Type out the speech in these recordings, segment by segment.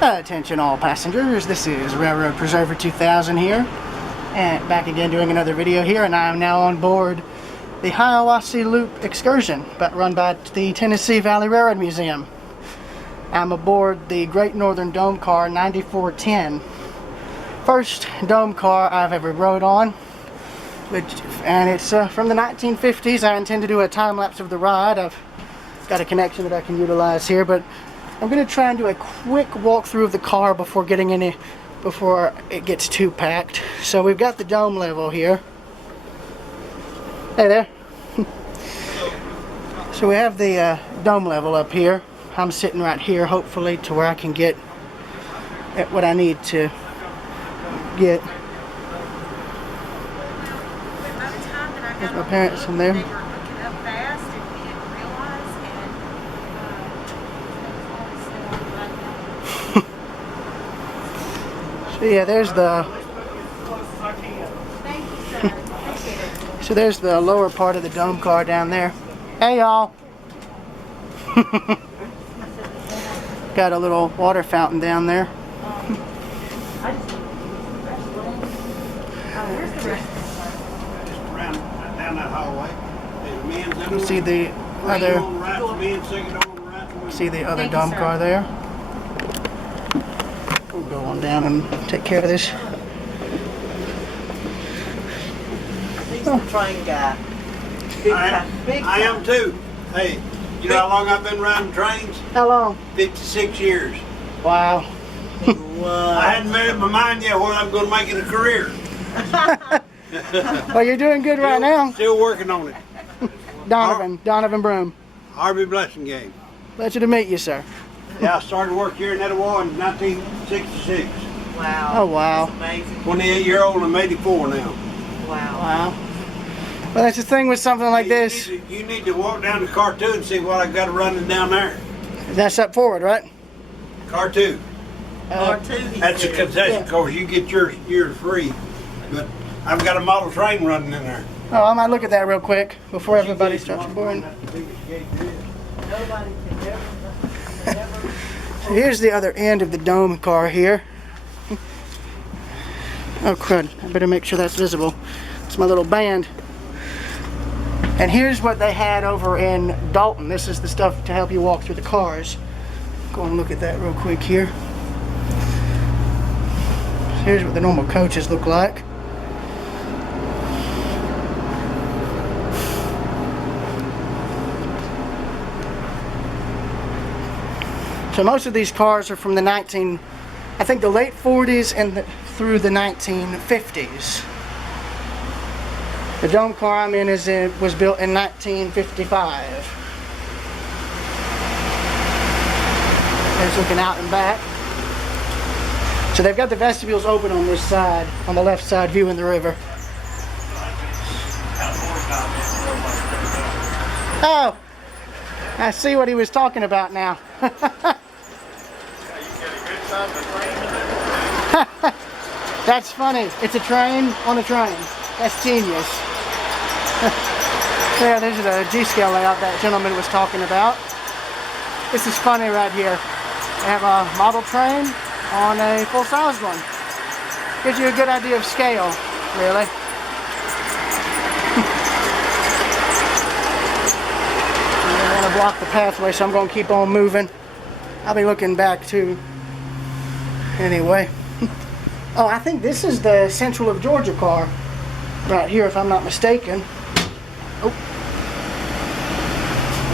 Attention all passengers, this is Railroad Preserver 2000 here, and back again doing another video here, and I am now on board the Hiawassee Loop Excursion, run by the Tennessee Valley Railroad Museum. I'm aboard the Great Northern Dome Car 9410. First dome car I've ever rode on, and it's from the 1950s. I intend to do a time-lapse of the ride. I've got a connection that I can utilize here, but I'm going to try and do a quick walkthrough of the car before it gets too packed. So we've got the dome level here. Hey there. So we have the dome level up here. I'm sitting right here, hopefully, to where I can get at what I need to get. There's my parents in there. So yeah, there's the so there's the lower part of the dome car down there. Hey y'all. Got a little water fountain down there. You see the other dome car there. We'll go on down and take care of this. He's the train guy. I am too. Hey, you know how long I've been riding trains? How long? 56 years. Wow. I hadn't made up my mind yet whether I'm going to make it a career. Well, you're doing good right now. Still working on it. Donovan Broom. Harvey Blessing game. Pleasure to meet you, sir. Yeah, I started work here in Etowah in 1966. Wow. Oh, wow. That's amazing. 28-year-old, I'm 84 now. Wow. Wow. Well, that's the thing with something like this. You need to walk down to car 2 and see what I've got running down there. That's up forward, right? Car 2. R2, That's a concession course. You get yours free. But I've got a model train running in there. Oh, I might look at that real quick before everybody starts boring. Nobody can ever. So here's the other end of the dome car here. Oh crud, I better make sure that's visible. It's my little band. And here's what they had over in Dalton. This is the stuff to help you walk through the cars. Go and look at that real quick here. Here's what the normal coaches look like. So most of these cars are from the I think the late 40s and through the 1950s. The dome car I'm in was built in 1955. It's looking out and back. So they've got the vestibules open on this side, on the left side, viewing the river. Oh, I see what he was talking about now. That's funny. It's a train on a train. That's genius. Yeah, there's the G-scale layout that gentleman was talking about. This is funny right here. They have a model train on a full-size one. Gives you a good idea of scale, really. I want to block the pathway, so I'm going to keep on moving. I'll be looking back too. Anyway. Oh, I think this is the Central of Georgia car right here, if I'm not mistaken. Oh.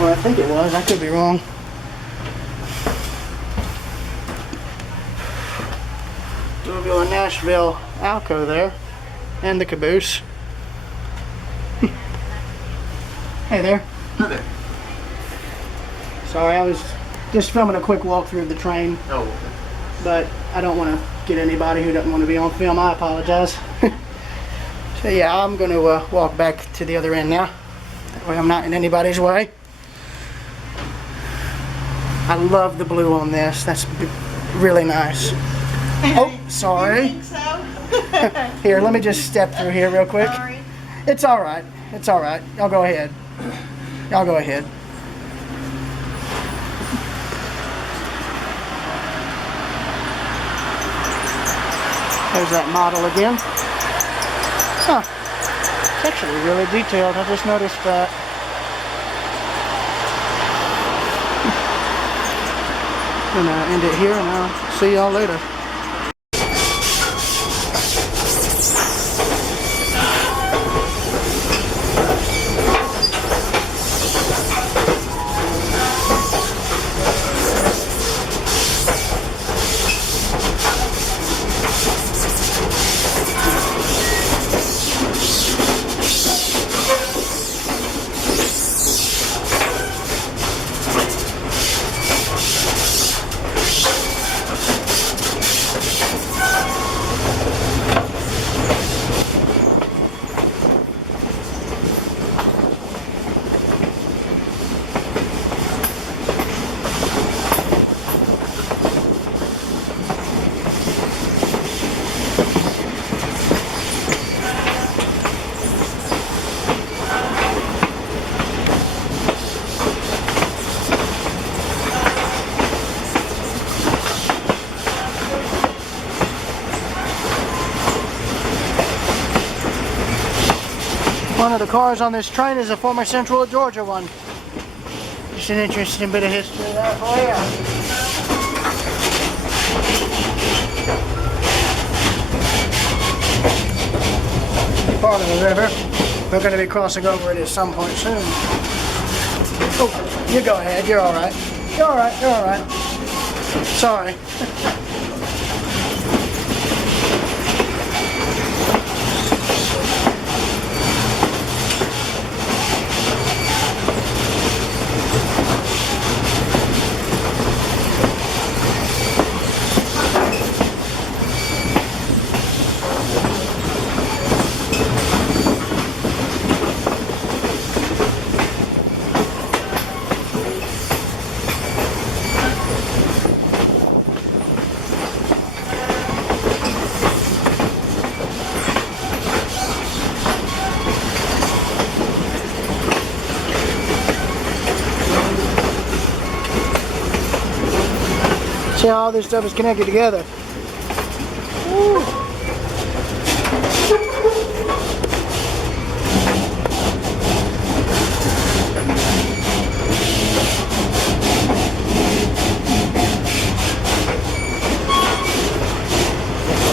Well, I think it was. I could be wrong. Louisville and Nashville Alco there. And the caboose. Hey there. Hi there. Sorry, I was just filming a quick walkthrough of the train. Oh, okay. But I don't want to get anybody who doesn't want to be on film. I apologize. So yeah, I'm going to walk back to the other end now. That way I'm not in anybody's way. I love the blue on this. That's really nice. Oh, sorry. You think so? Here, let me just step through here real quick. Sorry. It's all right. It's all right. Y'all go ahead. Y'all go ahead. So, There's that model again. Huh. It's actually really detailed. I just noticed that. I'm gonna end it here and I'll see y'all later. One of the cars on this train is a former Central Georgia one. Just an interesting bit of history there for you. Part of the river. We're going to be crossing over it at some point soon. Oh, you go ahead. You're all right. You're all right. You're all right. Sorry. See how all this stuff is connected together. Woo.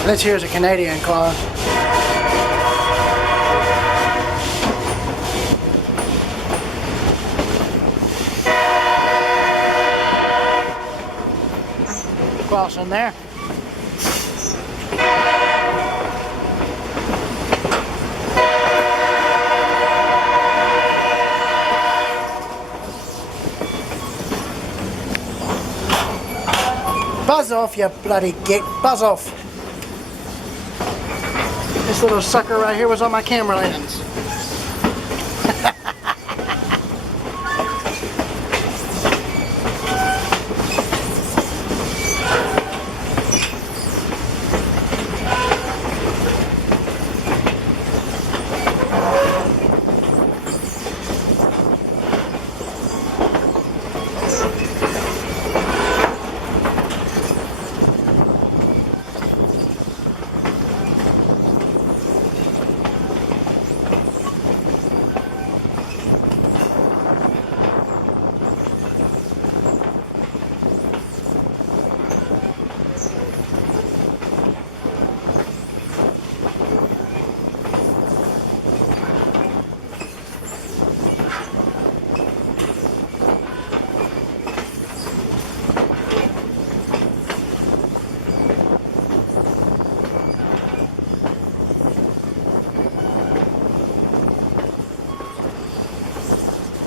This here's a Canadian car. Crossing there. Buzz off, you bloody git. Buzz off. This little sucker right here was on my camera lens.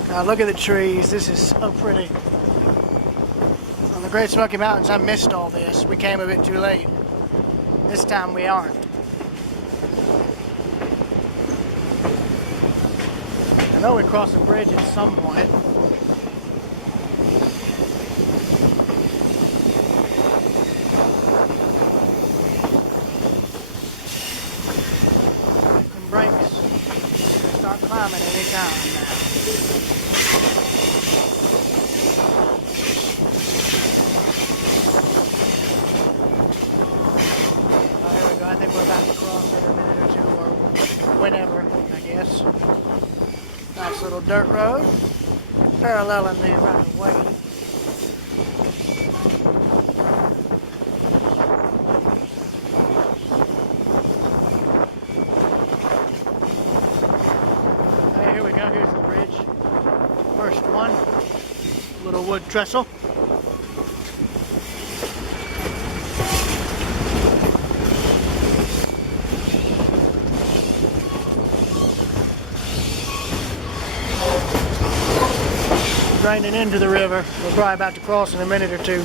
Now look at the trees. This is so pretty. On the Great Smoky Mountains, I missed all this. We came a bit too late. This time we aren't. I know we crossed a bridge at some point. Some brakes. We'll start climbing any time now. Oh, here we go. I think whenever, I guess. Nice little dirt road, paralleling the right of way. Hey, here we go, here's the bridge. First one, little wood trestle. Draining into the river. We're probably about to cross in a minute or two.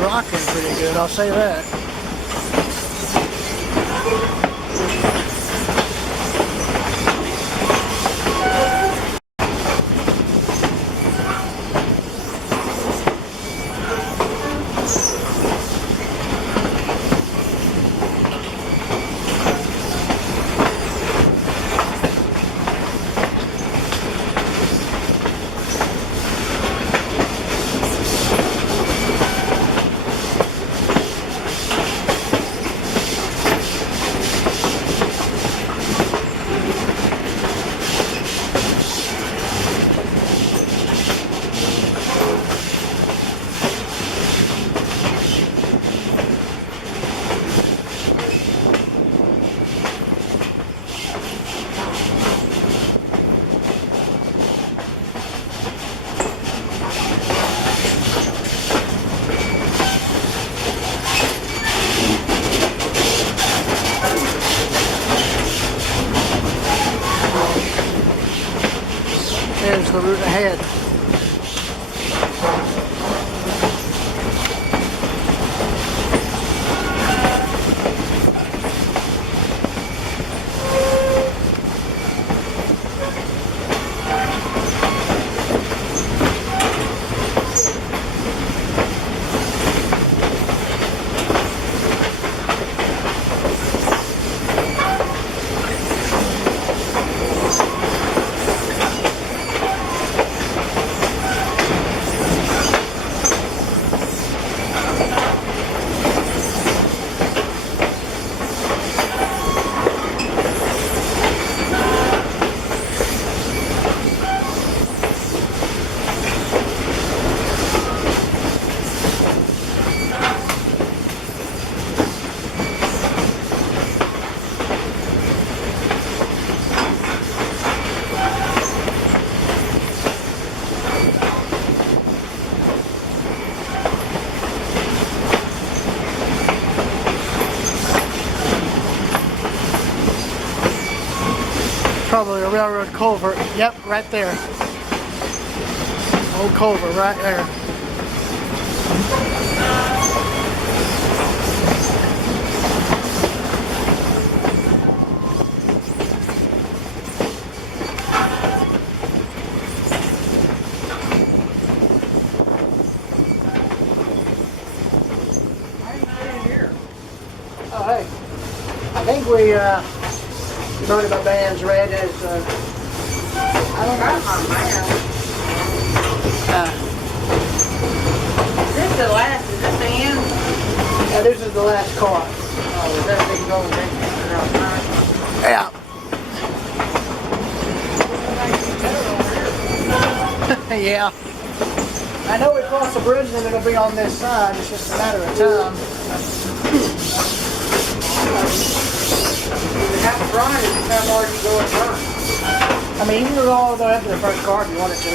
Rocking pretty good, I'll say that. There's the route ahead. Probably a railroad culvert. Yep, right there. Old culvert right there. Oh, hey. I think we voted my band's red as I don't know. Is this the last? Is this the end? Yeah, this is the last car. Oh, is that big golden thing? Yeah. Yeah. I know we cross the bridge and it'll be on this side. It's just a matter of time. How far is how far you go in front? I mean, you can go all the way up to the first car if you wanted to.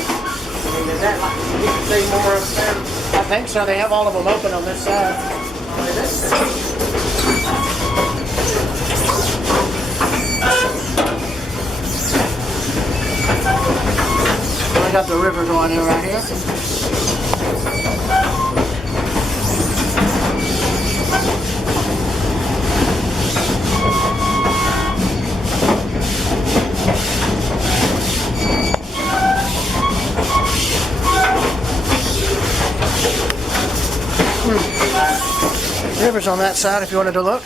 mean, is that like, you can see more up there? I think so. They have all of them open on this side. Oh, is it? We got the river going in right here. River's on that side if you wanted to look.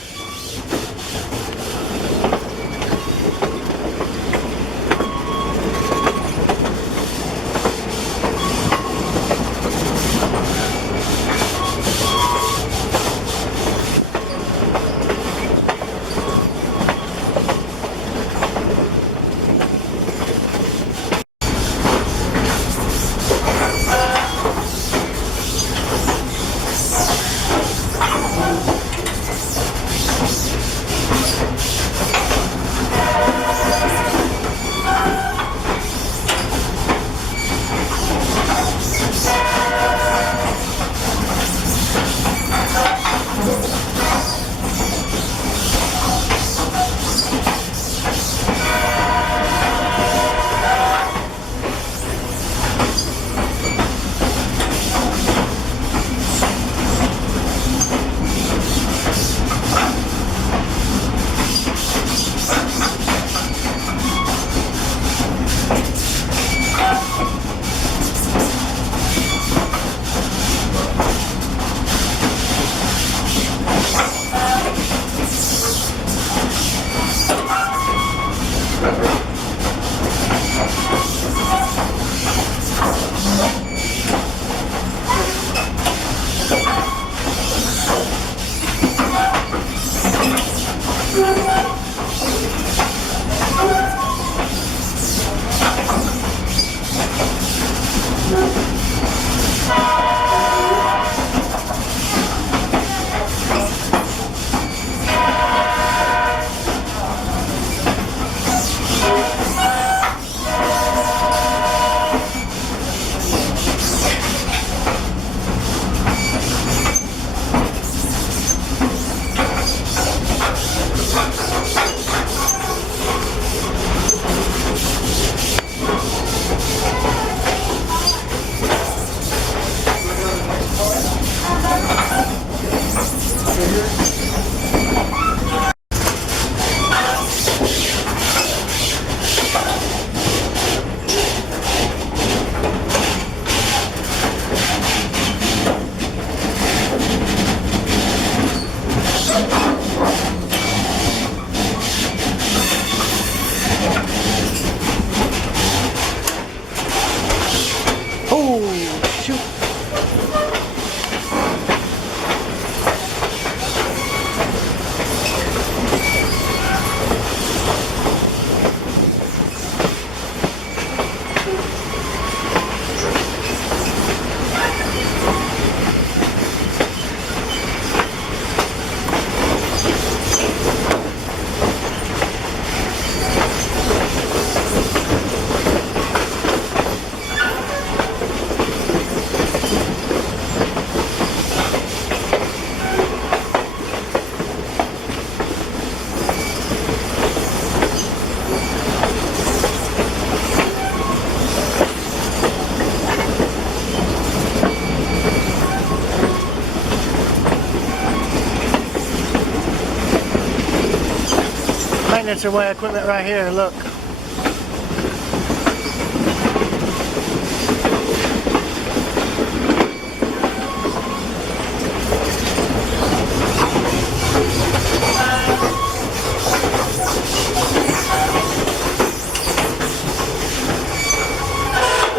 Maintenance away equipment right here, look.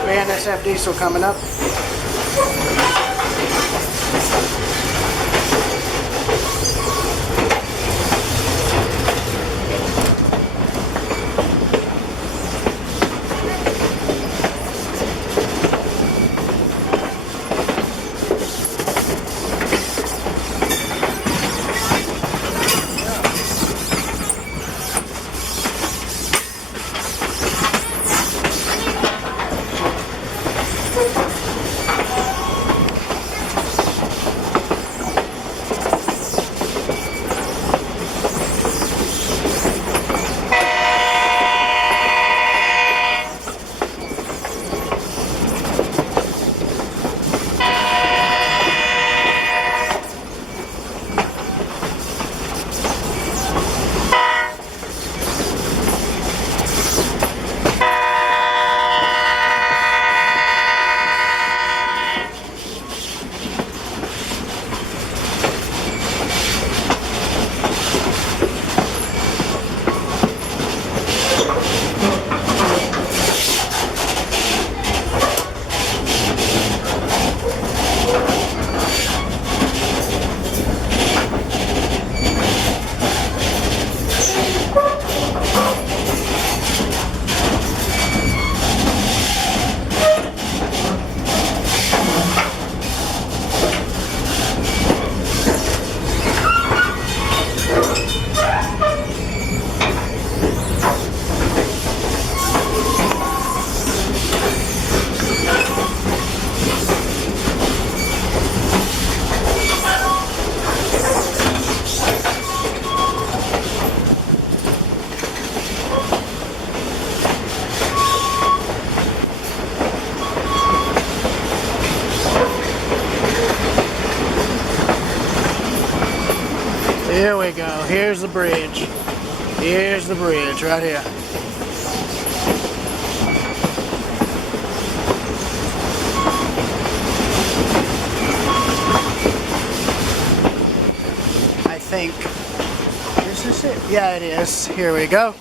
BNSF diesel coming up. Here we go. Here's the bridge. Here's the bridge right here. I think. Is this it? Yeah, it is. Here we go.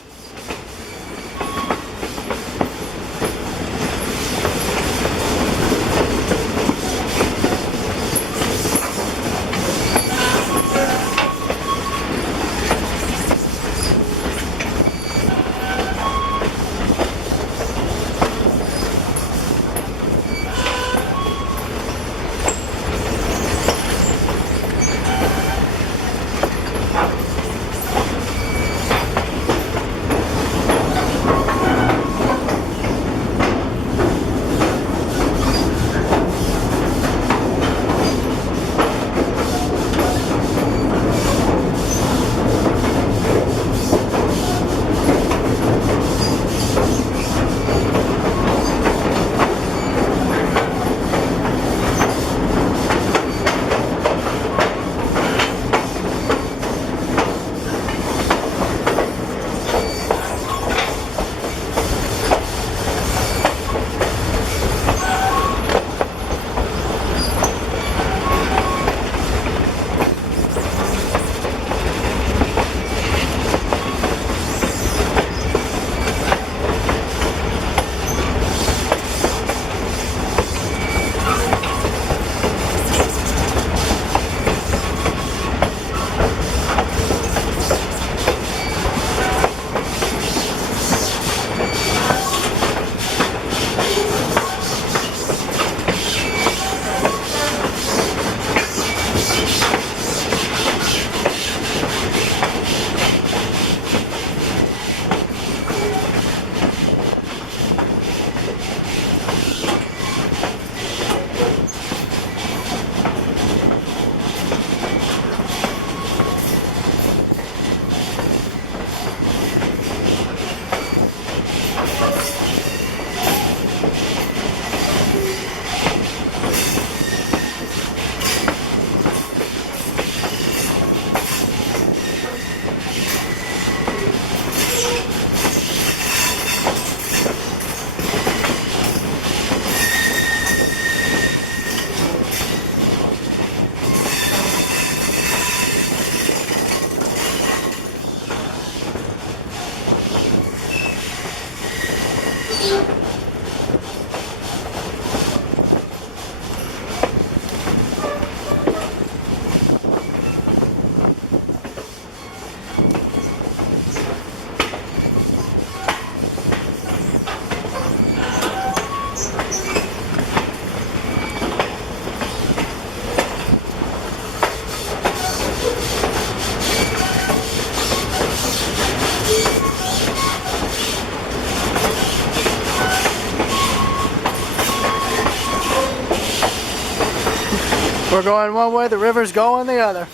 We're going one way, the river's going the other.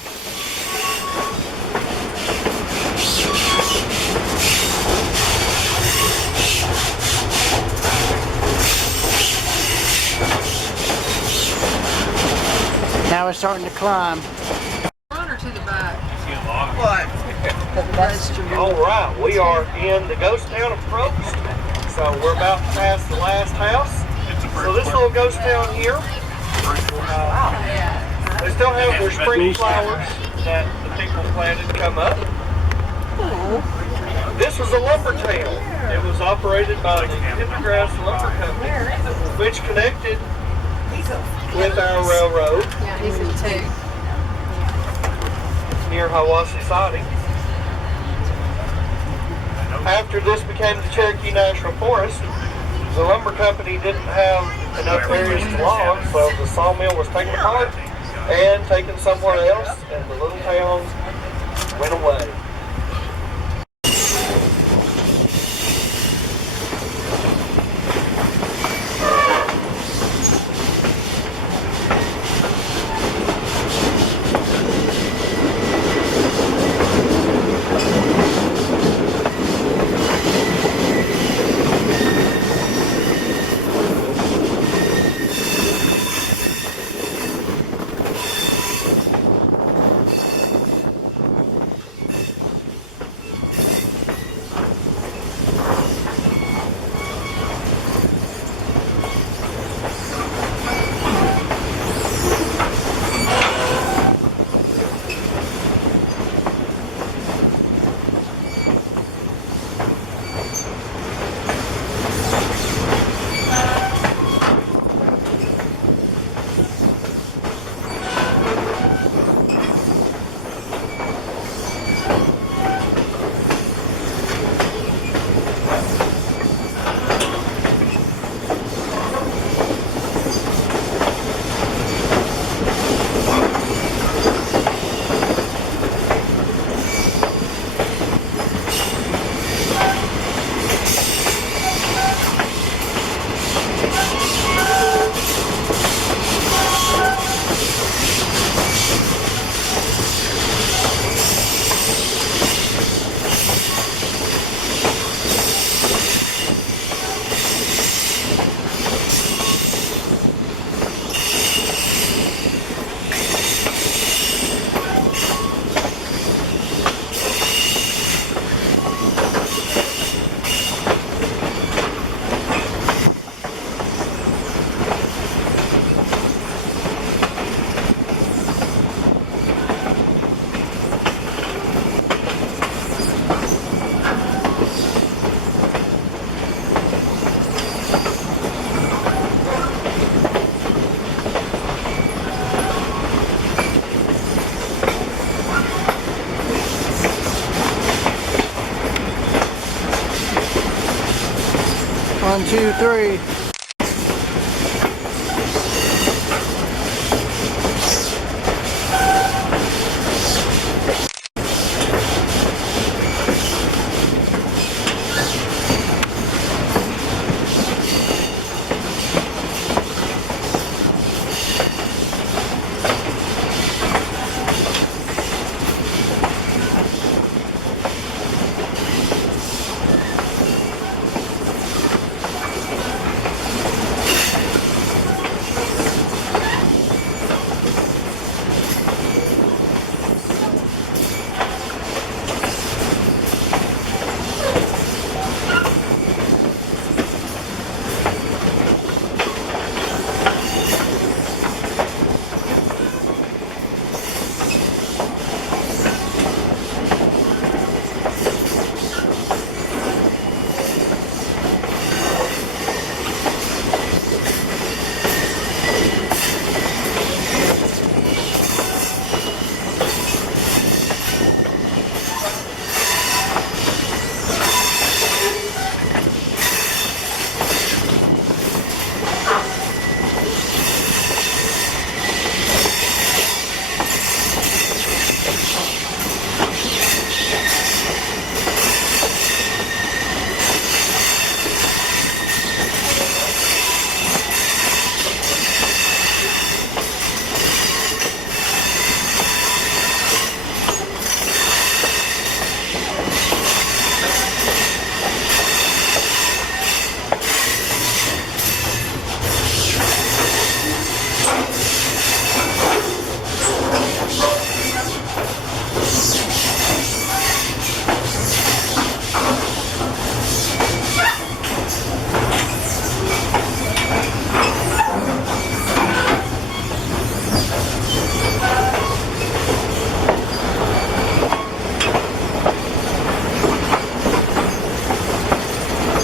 Now we're starting to climb. Front or to the back? What? All right, we are in the ghost town of Probst, so we're about to pass the last house. So this little ghost town here, they still have their spring flowers that the people planted come up. This was a lumber town. It was operated by the Pendergrass Lumber Company, which connected with our railroad Yeah, he's in two. near Hiawassee Siding. After this became the Cherokee National Forest, the lumber company didn't have enough areas to log, so the sawmill was taken apart and taken somewhere else, and the little town went away. 1, 2, 3.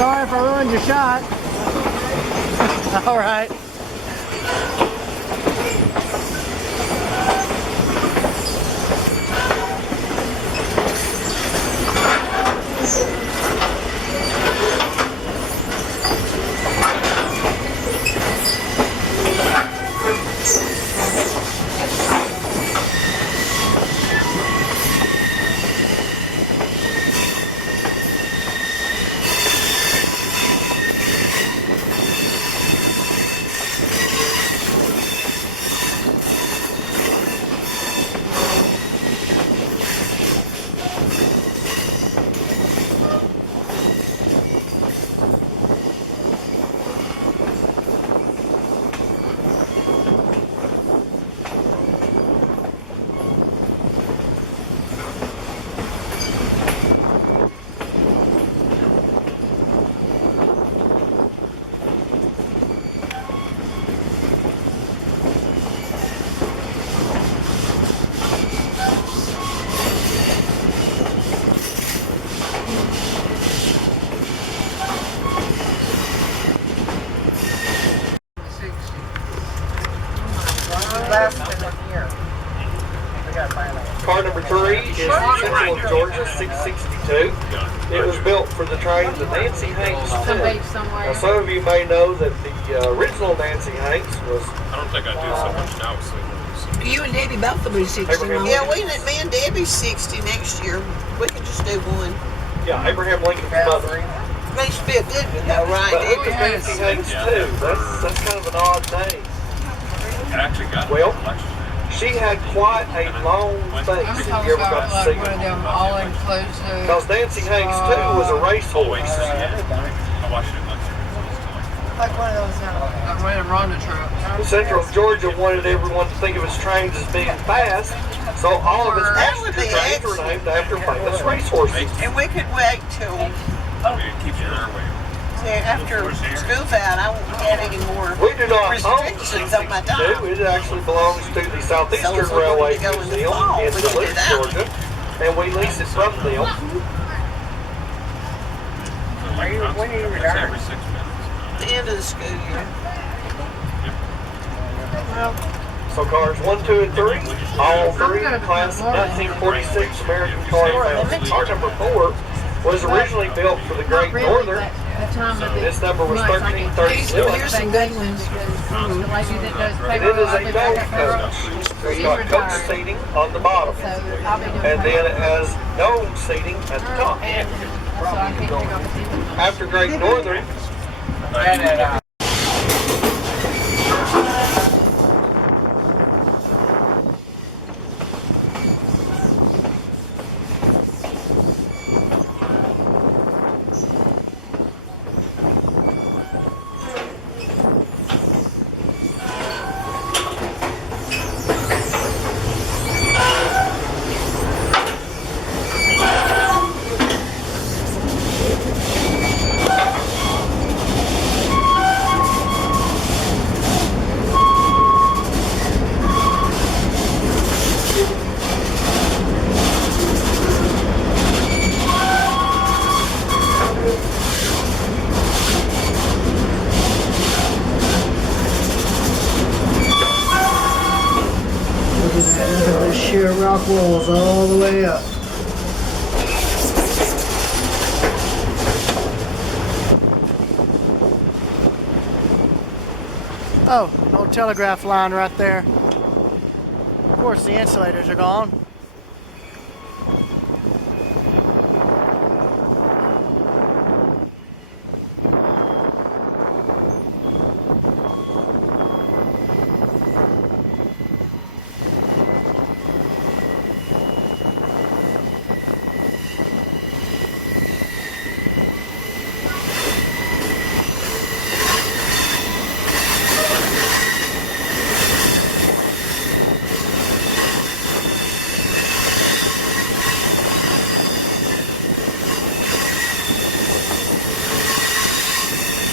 Sorry if I ruined your shot. All right. Car number 3 is Central Georgia 662. It was built for the train the Nancy Hanks 2. Now some of you may know that the original Nancy Hanks was... I don't think I do so much now. So You and Debbie both will be 60. Abraham Yeah, me and Debbie's 60 next year. We could just do one. Yeah, Abraham Lincoln's mother. Makes you feel good with that, right? But it was Nancy Hanks too. That's kind of an odd name. I actually got Well, she had quite a long face if you ever got to see her. all-inclusive. Because Nancy Hanks too was a racehorse. I watched it last year. Like one of those, like one of the Rhonda trucks. Central Georgia wanted everyone to think of its trains as being fast, so all of its That would passenger be trains were named after famous racehorses. And we could wait till It keeps your airway. after school's out. I won't have any more We do not own restrictions on my the time. It actually belongs to the Southeastern So we're Railway going to go in the Museum fall. in We can do Duluth, that. Georgia, and we lease it from them. When are you It's retiring? every 6 minutes. The end of the school year. So cars 1, 2, and 3, all three class 1946 American car family. Car number 4 was originally built for the Great Northern, time of the This number was month, I mean, 1336. Here's some good ones. The lady that does And it payroll, is I've a been dog back at payroll. coach. So She's you got coach retired. seating on the bottom. So I'll be doing And then it payroll. has dome seating at the top. And so I can't pick up the people. After Great Northern, Look at that. Look at those sheer rock walls all the way up. Oh, an old telegraph line right there. Of course, the insulators are gone.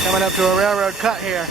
Coming up to a railroad cut here.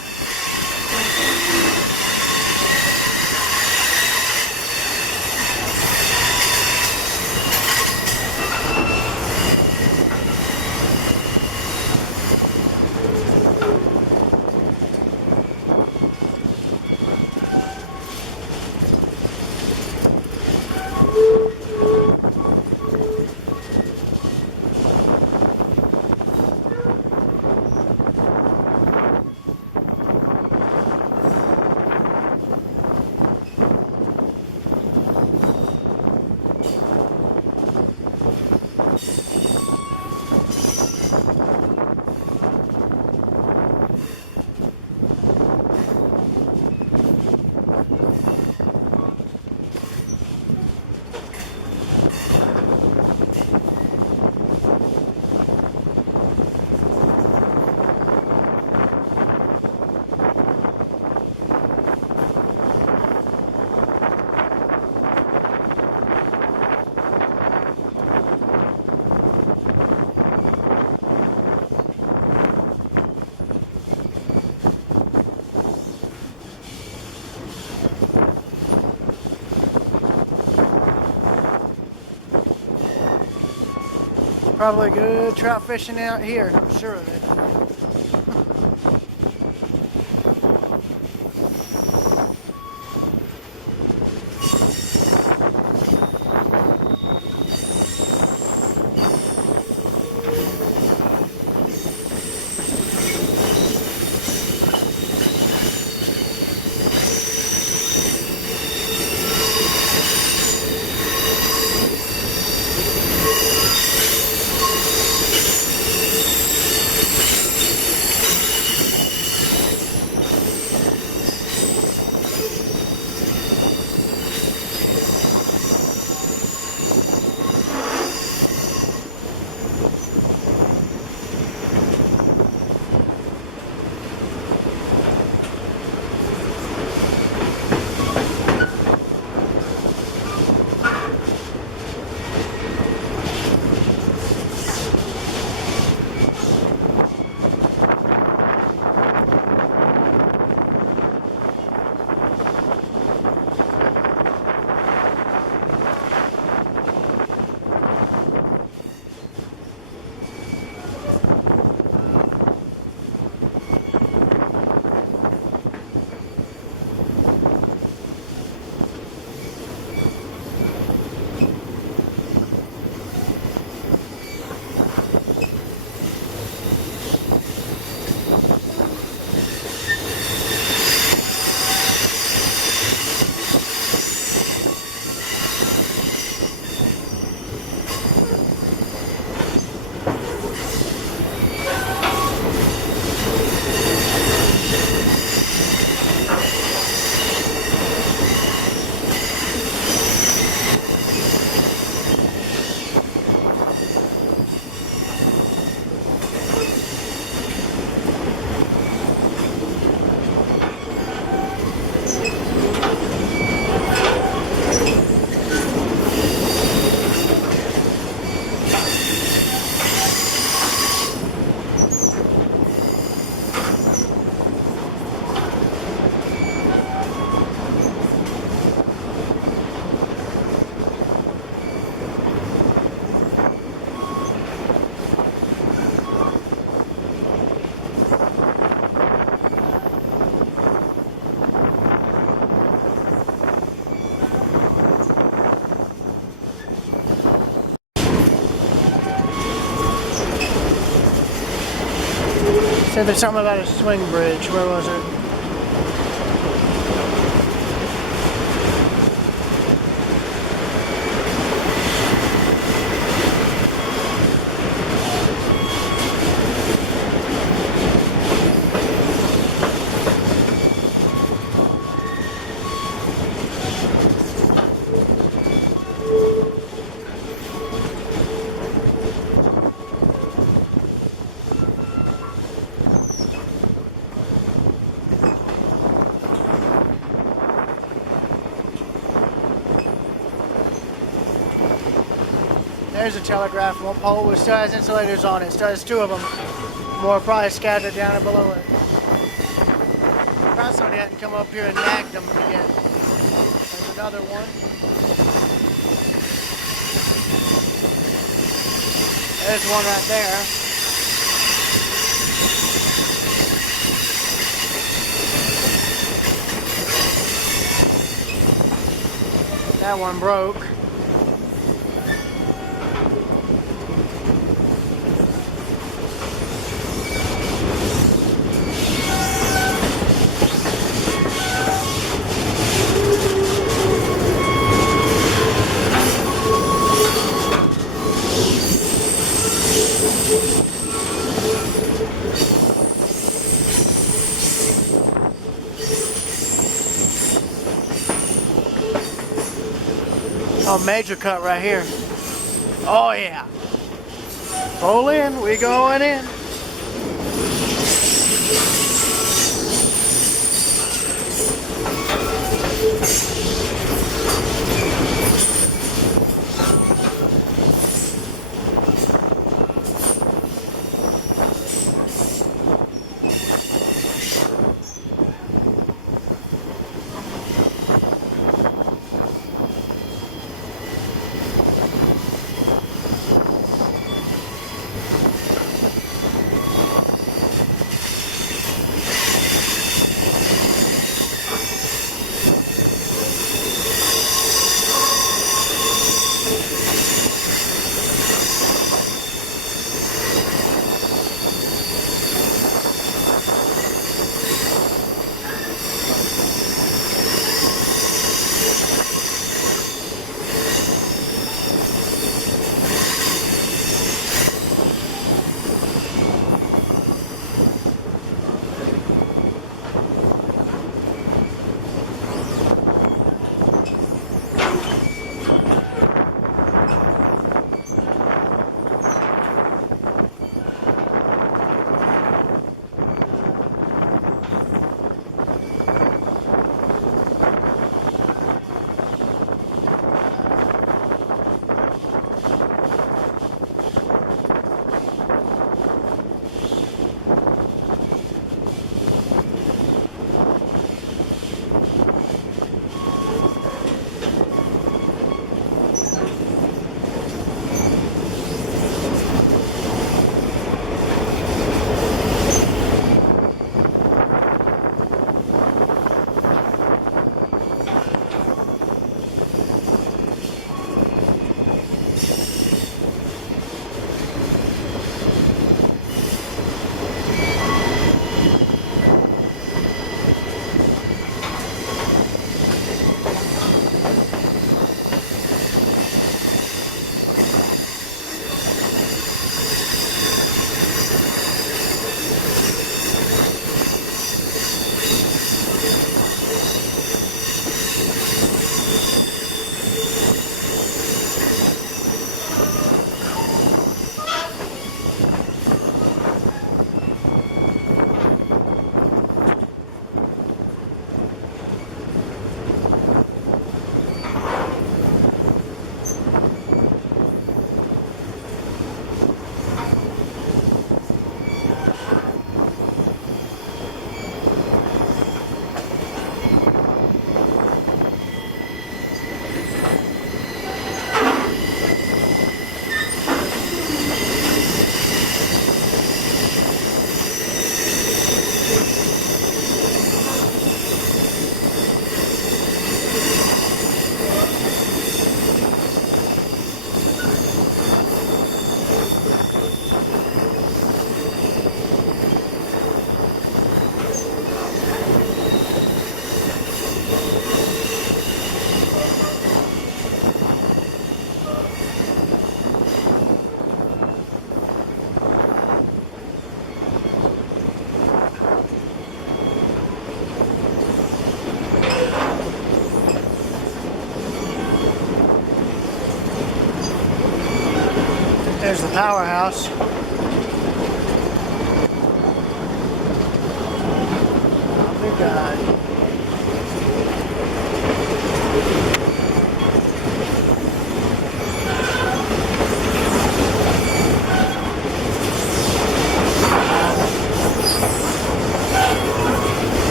Probably good trout fishing out here, I'm sure of it. Said there's something about a swing bridge. Where was it? There's a telegraph pole which still has insulators on it. Still has two of them. More probably scattered down and below it. Probably somebody hadn't come up here and nagged them yet. There's another one. There's one right there. That one broke. Oh, major cut right here. Oh yeah. Pull in, we going in. Here's the powerhouse. Oh my God.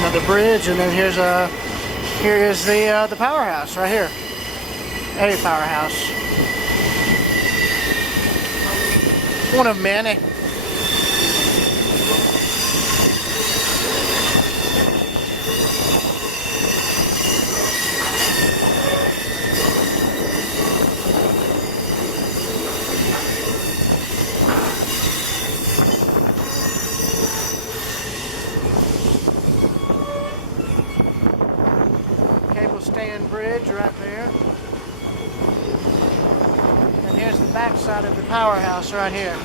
Another bridge, and then here is the powerhouse right here. A powerhouse. One of many. Cable stand bridge right there. And here's the back side of the powerhouse right here.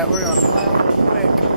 that. We're gonna fly over it quick.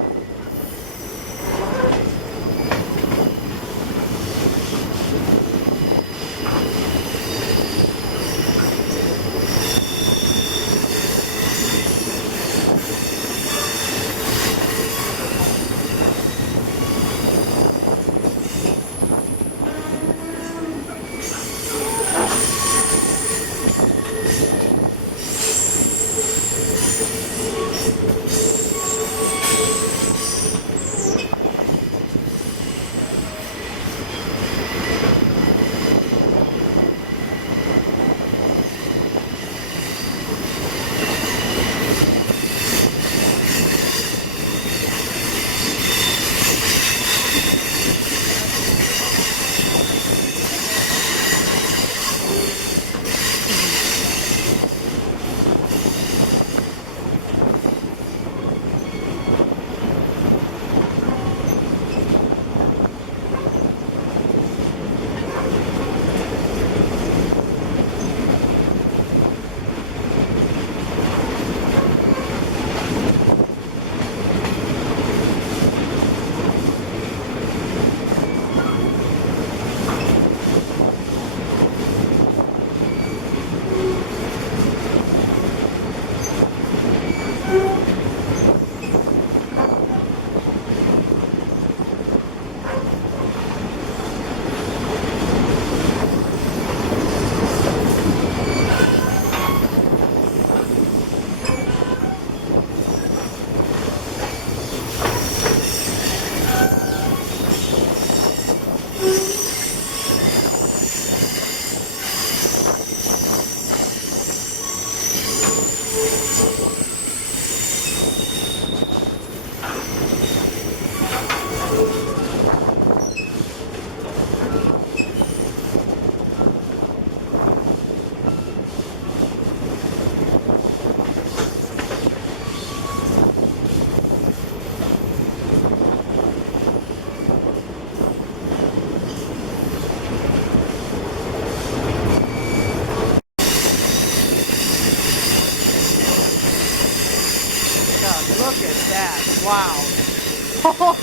Look at that. Wow.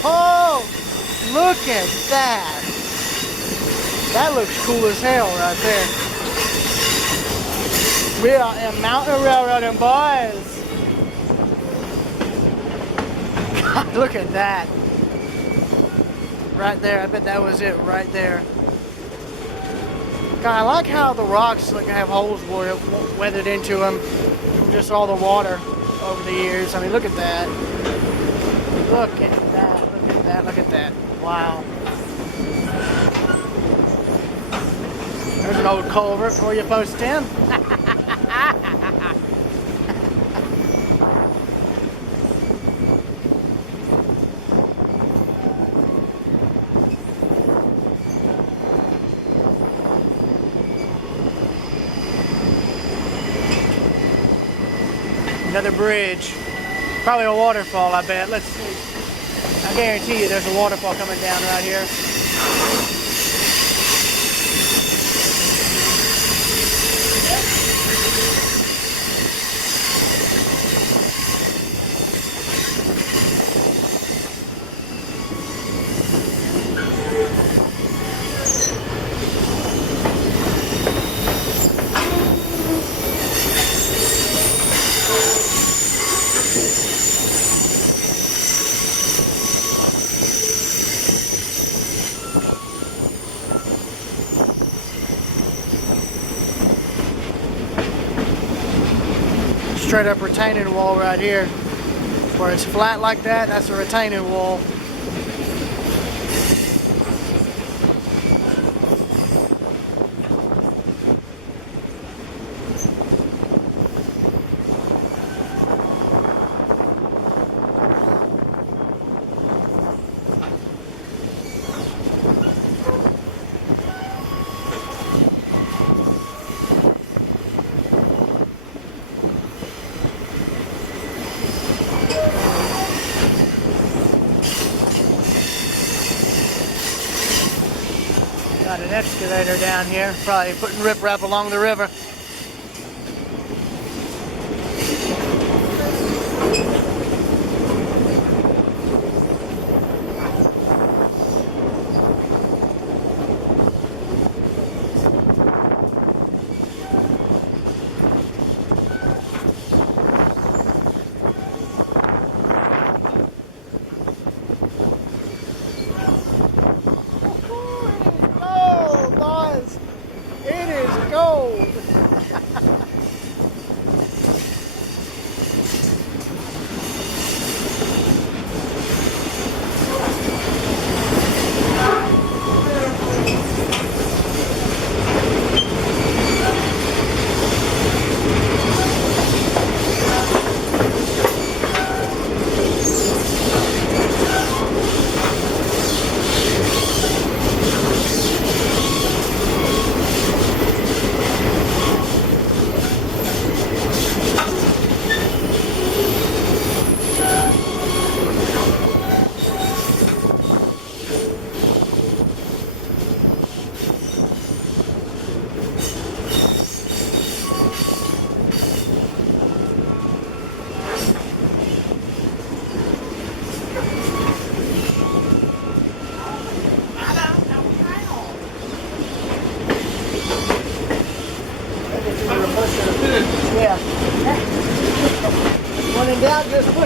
Oh, look at that. That looks cool as hell right there. We are in mountain railroading, boys. God, look at that. Right there. I bet that was it right there. God, I like how the rocks look have holes weathered into them. Just all the water over the years. I mean, look at that. Look at that. Look at that. Look at that. Wow. There's an old culvert for you post 10. Another bridge. Probably a waterfall, I bet. Let's see. I guarantee you there's a waterfall coming down right here. Straight up retaining wall right here. Where it's flat like that, that's a retaining wall. Got an excavator down here, probably putting riprap along the river.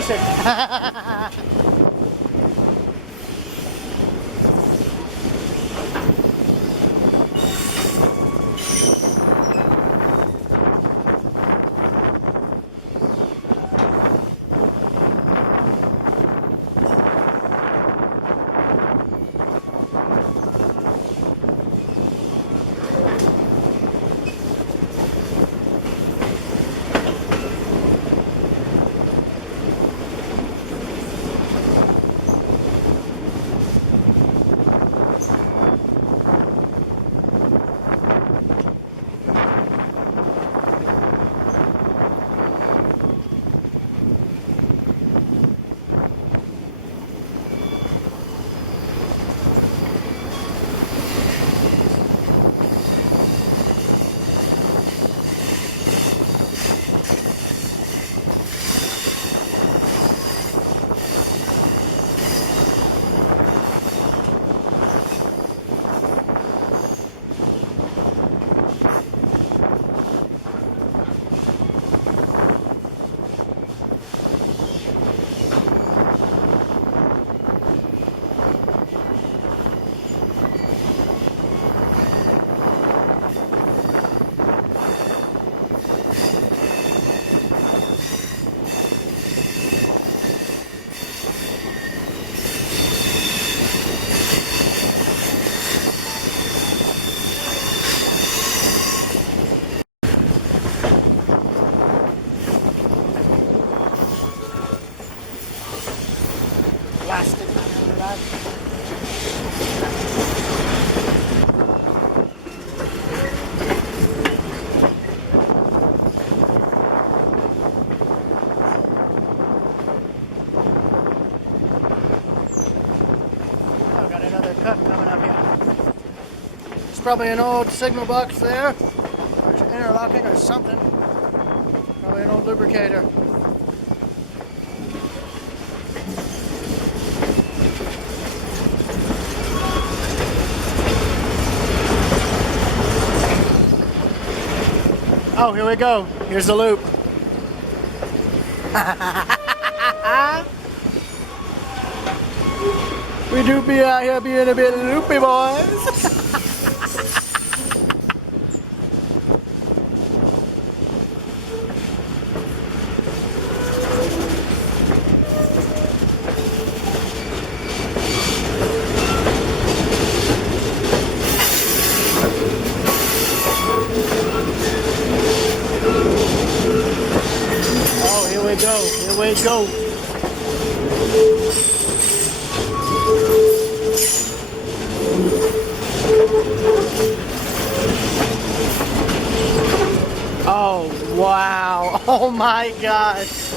pussy. Plastic. Oh, got another cut coming up here. It's probably an old signal box there, or it's interlocking or something. Probably an old lubricator. Oh, here we go. Here's the loop. We do be out here being a bit loopy, boys. Oh, here we go. Here we go. Oh, wow. Oh my gosh.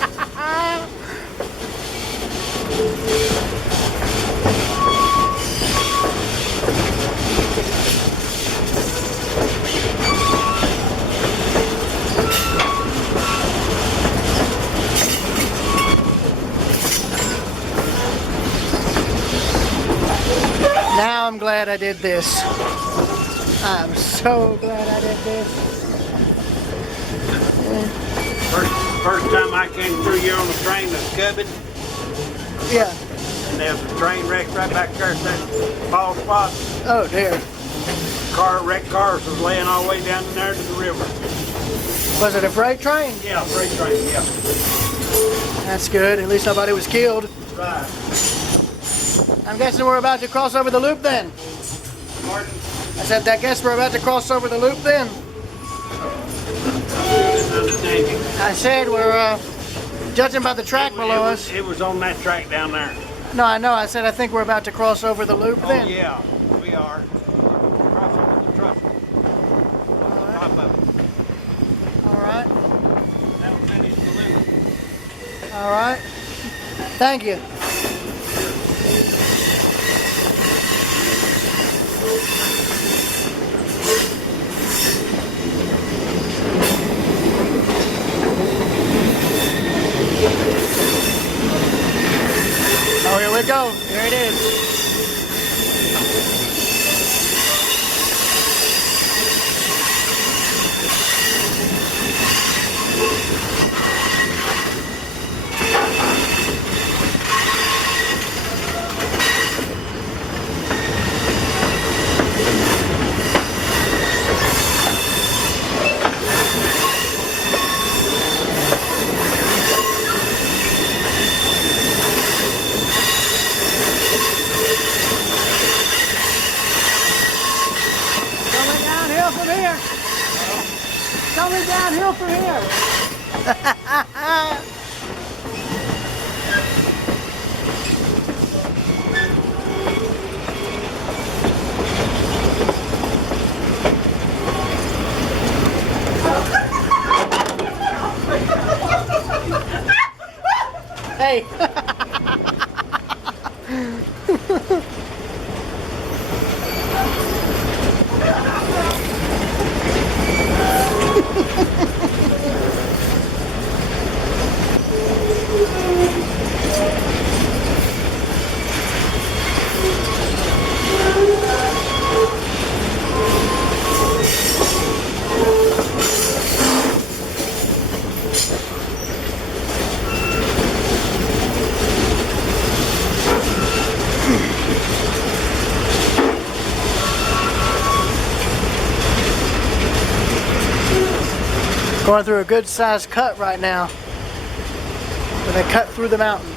Now I'm glad I did this. I'm so glad I did this. First time I came through here on the train was Cubbin, Yeah. and there was a train wreck right back there at that ball spot. Oh dear. Wrecked cars was laying all the way down there to the river. Was it a freight train? Yeah, freight train, yeah. That's good. At least nobody was killed. Right. I'm guessing we're about to cross over the loop then. Martin, I said, I guess we're about to cross over the loop then. misunderstanding. I said we're judging by the track below us. It was on that track down there. No, I know. I said I think we're about to cross over the loop Oh then. yeah, we are. Cross over the truck. Top of it. All right. That'll finish the loop. All right. Thank you. Oh, here we go. Here it is. for him. Hey. Going through a good sized cut right now. Where they cut through the mountain.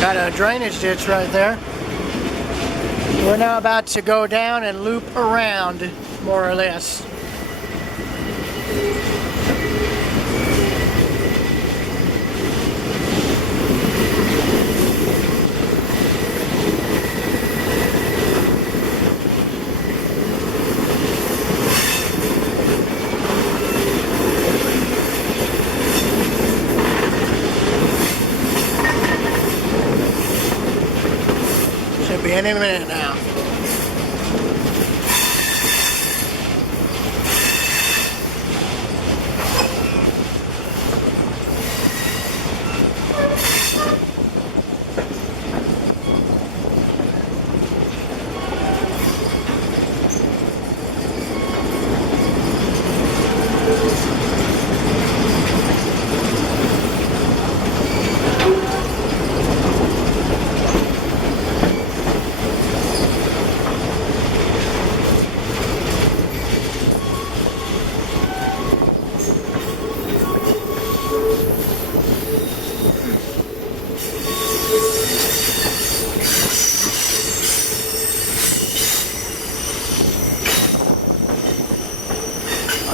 Got a drainage ditch right there. We're now about to go down and loop around, more or less. Should be any minute now.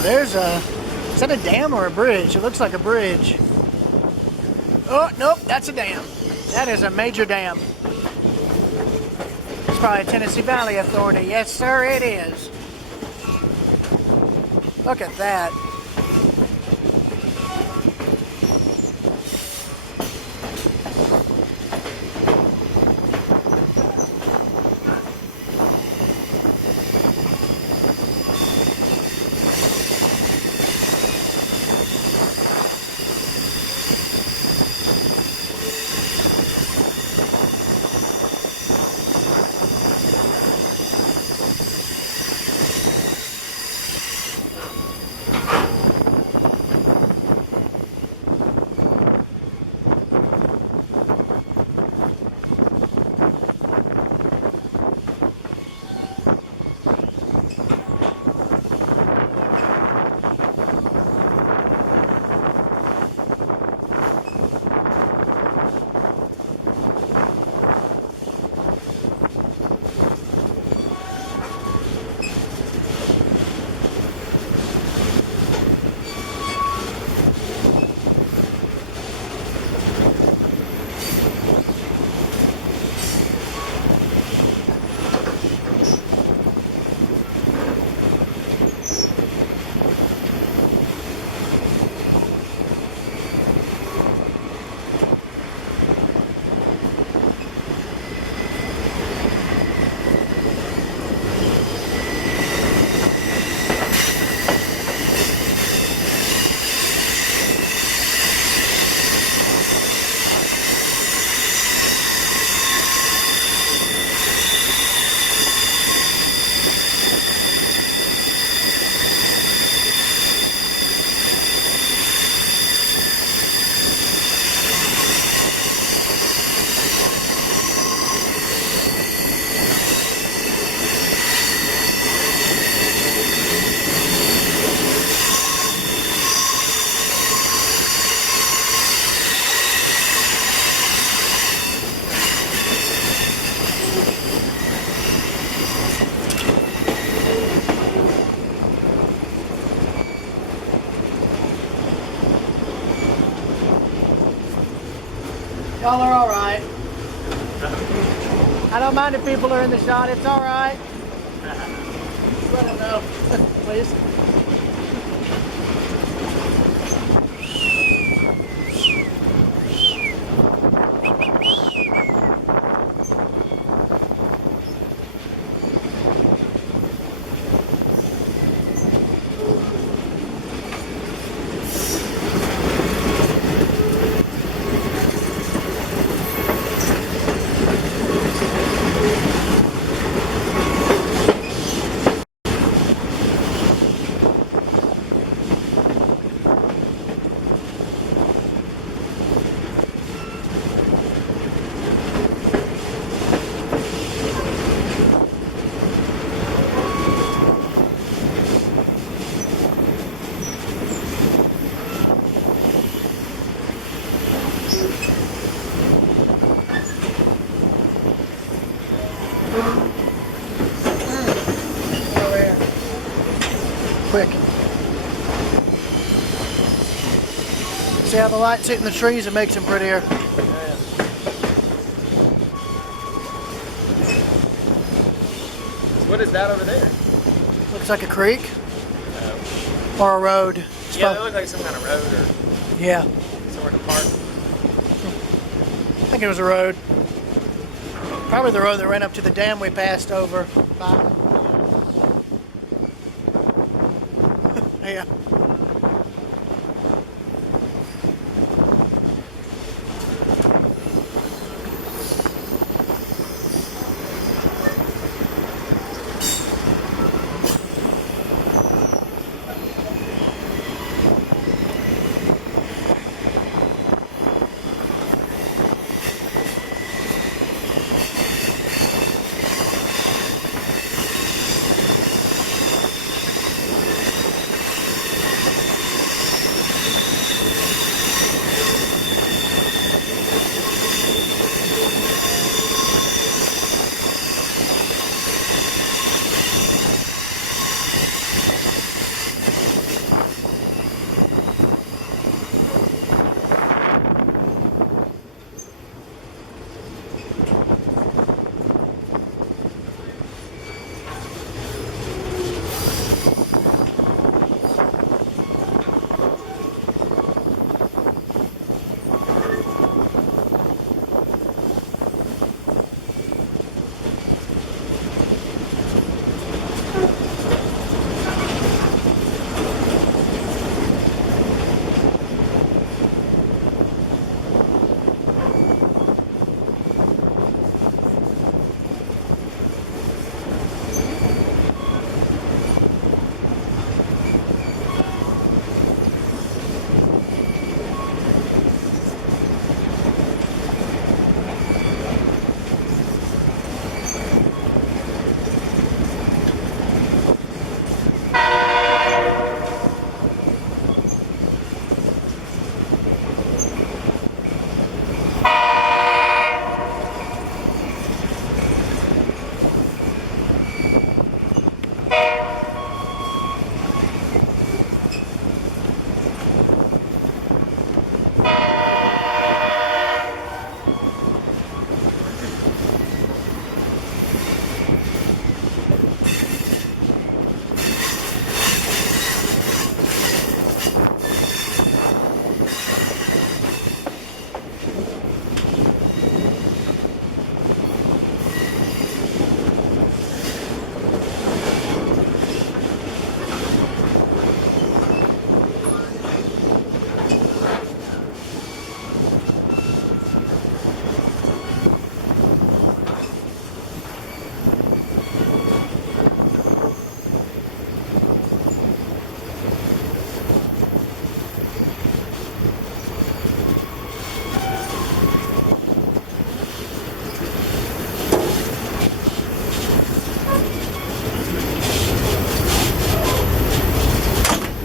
There's a, is that a dam or a bridge? It looks like a bridge. Oh, nope, that's a dam. That is a major dam. It's probably Tennessee Valley Authority. Yes, sir, it is. Look at that. Y'all are all right. I don't mind if people are in the shot. It's all right. Just let them know, please. Quick. See how the light's hitting the trees? It makes them prettier. What is that over there? Looks like a creek or a road. It's Yeah, prob- it looks like some kind of road or yeah, somewhere to park. I think it was a road. Probably the road that ran up to the dam we passed over by. Yeah.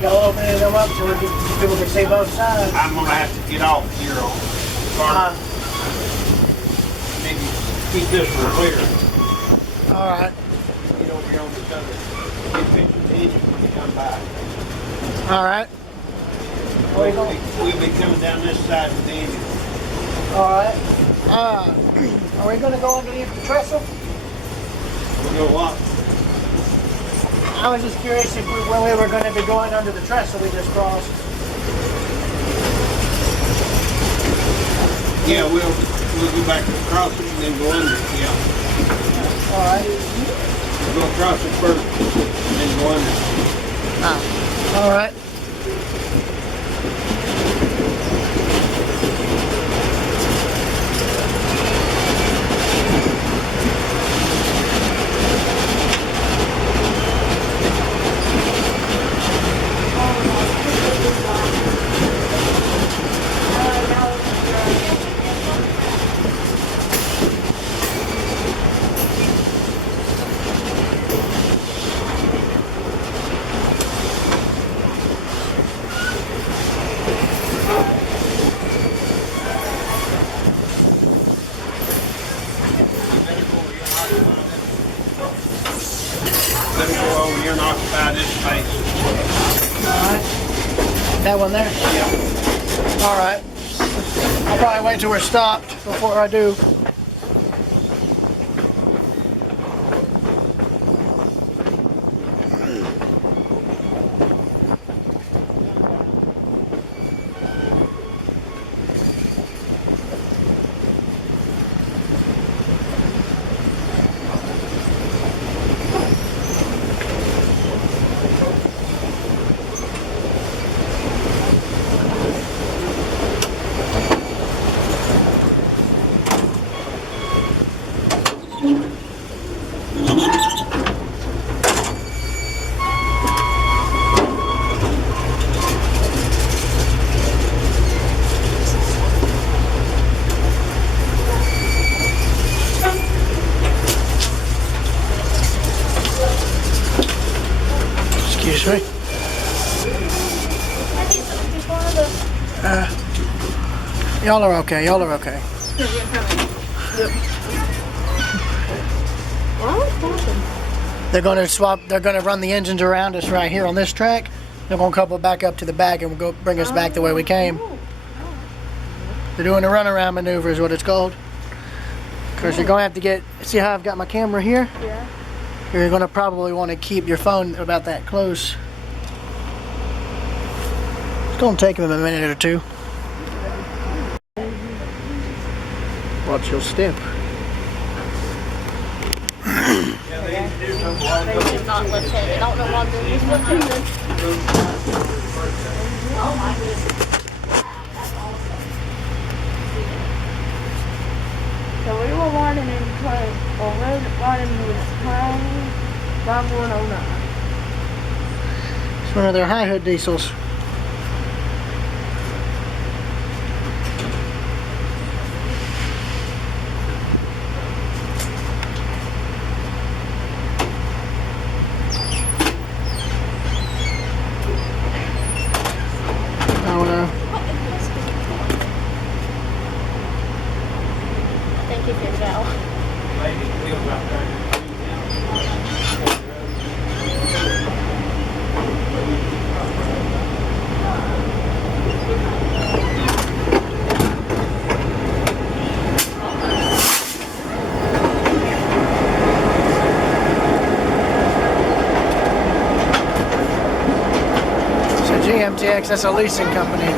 Y'all opening them up so people can see both sides. I'm gonna have to get off here on car. Maybe keep this one clear. All right. Get over here on this other. Get pictures of Andy when you come by. All right. We'll be coming down this side with Andy. Alright. Are we going to go underneath the trestle? We'll go what? I was just curious if when we were going to be going under the trestle we just crossed. Yeah, we'll go back across it and then go under it, yeah. Alright. We'll go across it first and then go under it. Alright. Let me go over here and occupy this space. Alright. That one there? Yeah. Alright. I'll probably wait till we're stopped before I do. Excuse me. Y'all are okay. Y'all are okay. They're going to swap. They're going to run the engines around us right here on this track. They're going to couple back up to the back and we'll go bring us back the way we came. They're doing a runaround maneuver, is what it's called. Because you're going to have to get. See how I've got my camera here? Yeah. You're going to probably want to keep your phone about that close. It's going to take them a minute or two. Watch your step. They did not lift it. I don't know why they just lifted it. Oh my goodness. So we were riding in train, or riding with train 5109. It's one of their high hood diesels. Oh no. I think he figured out. So GMTX, that's a leasing company.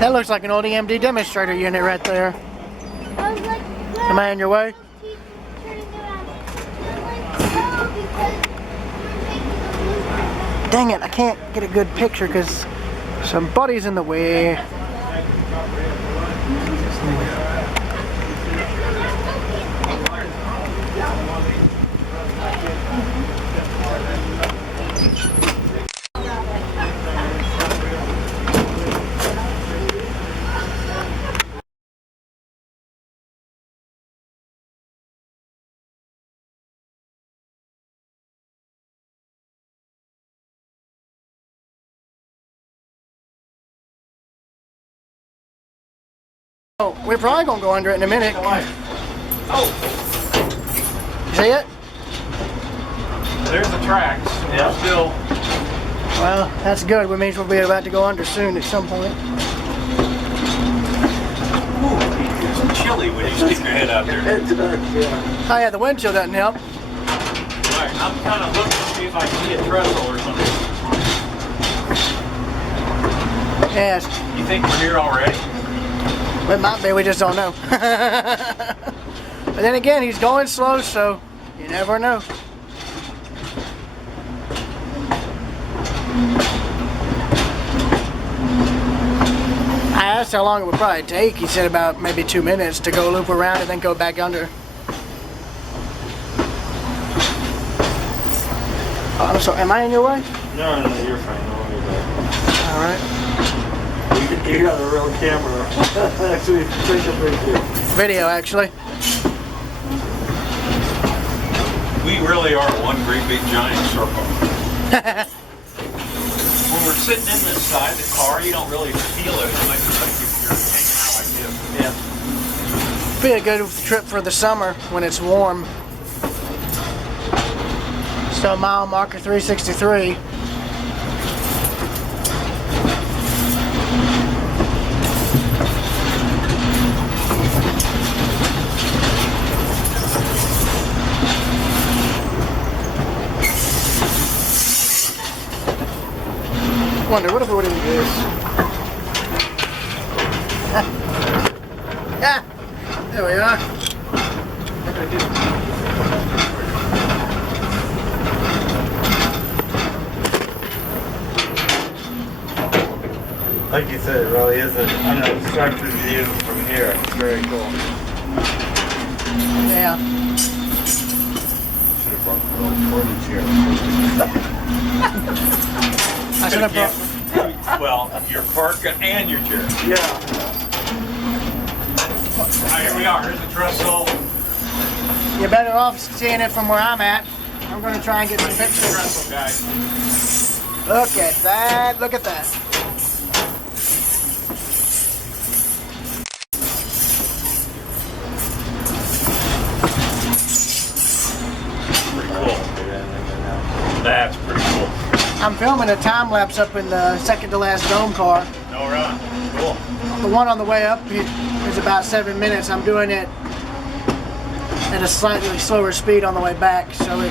That looks like an old EMD demonstrator unit right there. Am I in your way? Dang it, I can't get a good picture because somebody's in the way. Oh, we're probably gonna go under it in a minute. Oh, See it? There's the tracks. Yeah. Still Well, that's good. Which means we'll be about to go under soon at some point. It's chilly when you stick your head out there. Oh yeah, the wind chill doesn't help. Right, I'm kind of looking to see if I can see a trestle or something. Yes. You think we're here already? It might be, we just don't know. But then again, he's going slow, so you never know. I asked how long it would probably take. He said about maybe 2 minutes to go loop around and then go back under. Oh, I'm sorry, am I in your way? No, you're fine. Don't worry about All right. it. You got a real camera. Actually, take a picture. Video, actually. We really are one great big giant circle. When we're sitting in this side of the car, you don't really feel it. It's like you're hanging out like this. Yeah. Be a good trip for the summer when it's warm. So mile marker 363. Wonder what if we would do this? Yeah, there we are. Like you said, it really is an unobstructed view from here. It's very cool. Yeah. Should have brought the little portage here. I should have brought. Well, your parka and your chair. Yeah. Here we are. Here's the trestle. You're better off seeing it from where I'm at. I'm going to try and get some Here's the pictures. trestle, guys. Look at that. Look at that. Pretty cool. That's pretty cool. I'm filming a time lapse up in the second to last dome car. No run. Cool. The one on the way up is about 7 minutes. I'm doing it at a slightly slower speed on the way back, so it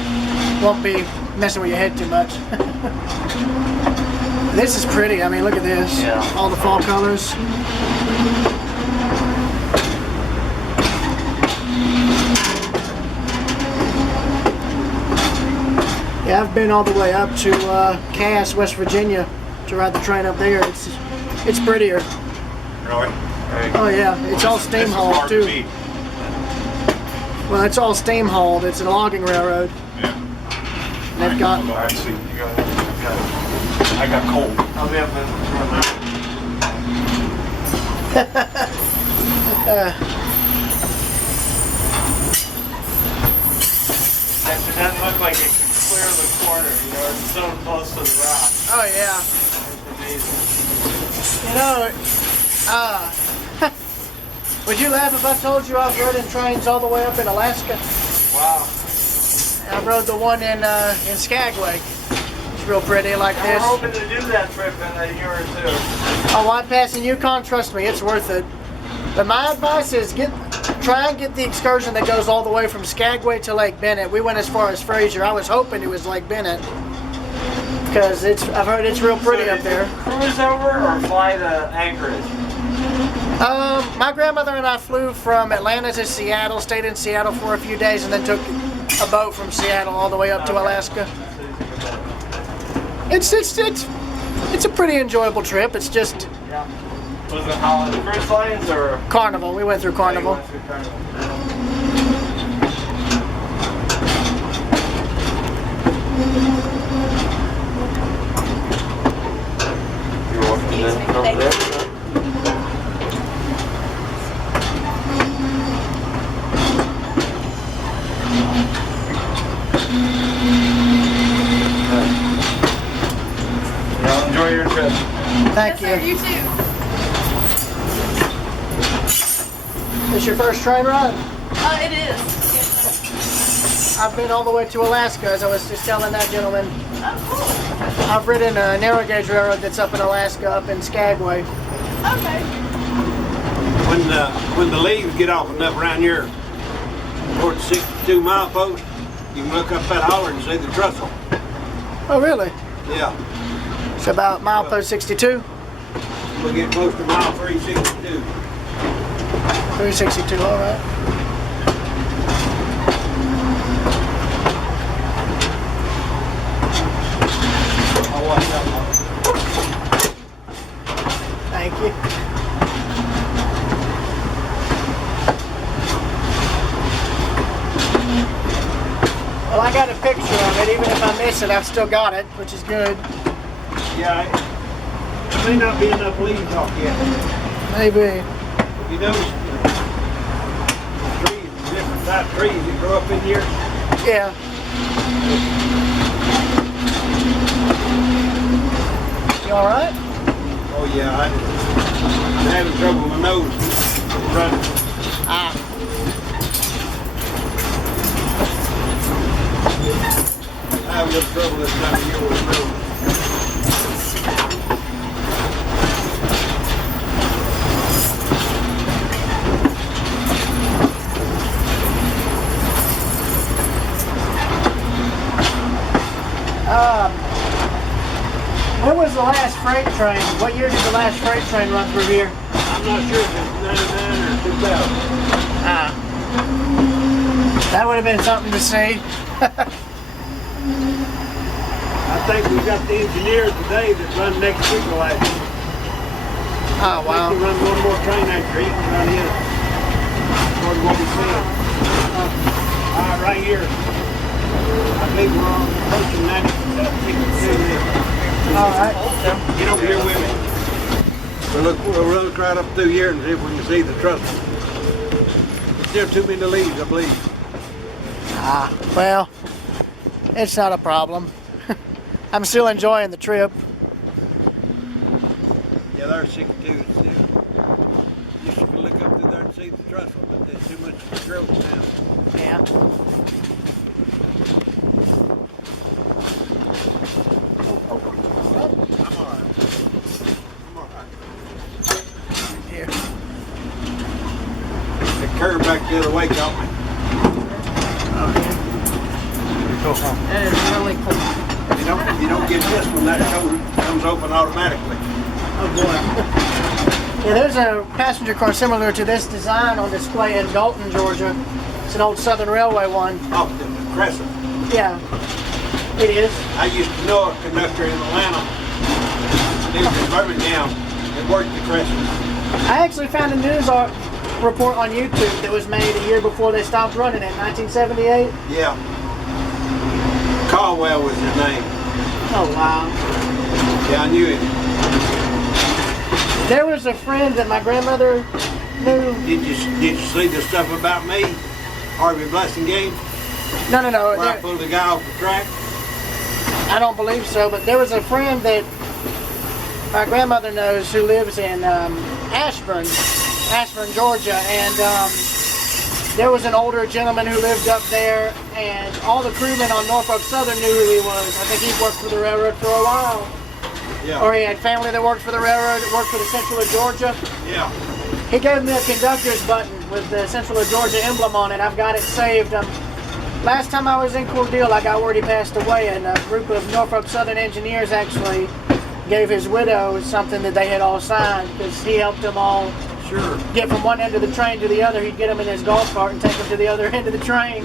won't be messing with your head too much. This is pretty. I mean, look at this. Yeah. All the fall colors. Yeah, I've been all the way up to Cass, West Virginia, to ride the train up there. It's prettier. Really? Oh yeah, it's all steam hauled too. Well, it's all steam hauled. It's a logging railroad. Yeah. They've got. Actually, I got cold. I'll be up in It doesn't look like it can clear the corner, you know, it's so close to the rock. Oh yeah. It's amazing. You know, would you laugh if I told you I've ridden trains all the way up in Alaska? Wow. I rode the one in Skagway. It's real pretty like We're this. hoping to do that trip in a year or two. Oh, I'm passing Yukon. Trust me, it's worth it. But my advice is try and get the excursion that goes all the way from Skagway to Lake Bennett. We went as far as Fraser. I was hoping it was Lake Bennett because I've heard it's real pretty up there. Cruise over or fly to Anchorage? My grandmother and I flew from Atlanta to Seattle, stayed in Seattle for a few days, and then took a boat from Seattle all the way up to Alaska. It's a pretty enjoyable trip. It's just Yeah. Was it Holland Cruise Lines or? Carnival. We went through Carnival. Excuse me, thank you. Y'all enjoy your trip. Thank you. You too. This your first train ride? It is. I I've been all the way to Alaska, as I was just telling that gentleman. I've ridden a narrow gauge railroad that's up in Alaska, up in Skagway. Okay. When the leaves get off enough around here, toward the 62 mile post, you can look up that holler and see the trestle. Oh, really? Yeah. It's about milepost 62? We'll get close to mile 362. 362, all right. I'll watch that one. Thank you. Well, I got a picture of it. Even if I miss it, I've still got it, which is good. Yeah, there may not be enough leaves off yet. Maybe. If you notice the trees, different type of trees that grow up in here. Yeah. You all right? Oh yeah, I'm having trouble with my nose running. Ah. I have a little trouble this time of year with my nose. When was the last freight train? What year did the last freight train run through here? I'm not sure if it's 99 or 2000. Ah. That would have been something to see. I think we got the engineers today that run next week or last week. Oh, I think we run one more train after each run in. According to what we said. Right here. I think we're on approaching 92. All right. Get over here with me. We'll look right up through here and see if we can see the trestle. There's still too many leaves, I believe. Ah, well, it's not a problem. I'm still enjoying the trip. Yeah, there's 62 still. You should look up through there and see the trestle, but there's too much growth now. Yeah. I'm all right. I'm all right. Here. The curve back the other way caught me. That is really cool. You don't get this one, that comes open automatically. Oh boy. Yeah, there's a passenger car similar to this design on display in Dalton, Georgia. It's an old Southern Railway one. Off the Crescent. Yeah, it is. I used to know a conductor in Atlanta. He was in Birmingham. It worked the Crescent. I actually found a news report on YouTube that was made a year before they stopped running it, 1978. Yeah. Caldwell was his name. Oh, wow. Yeah, I knew him. There was a friend that my grandmother knew. Did you see the stuff about me? Harvey Blessing game? No. Where I pulled the guy off the track? I don't believe so, but there was a friend that my grandmother knows who lives in Ashburn, Georgia, and there was an older gentleman who lived up there, and all the crewmen on Norfolk Southern knew who he was. I think he worked for the railroad for a while. Yeah. Or he had family that worked for the railroad, that worked for the Central of Georgia. Yeah. He gave me a conductor's button with the Central of Georgia emblem on it. I've got it saved. Last time I was in Cordele, I got word he passed away, and a group of Norfolk Southern engineers actually gave his widow something that they had all signed, because he helped them all get from one end of the train to the other. He'd get them in his golf cart and take them to the other end of the train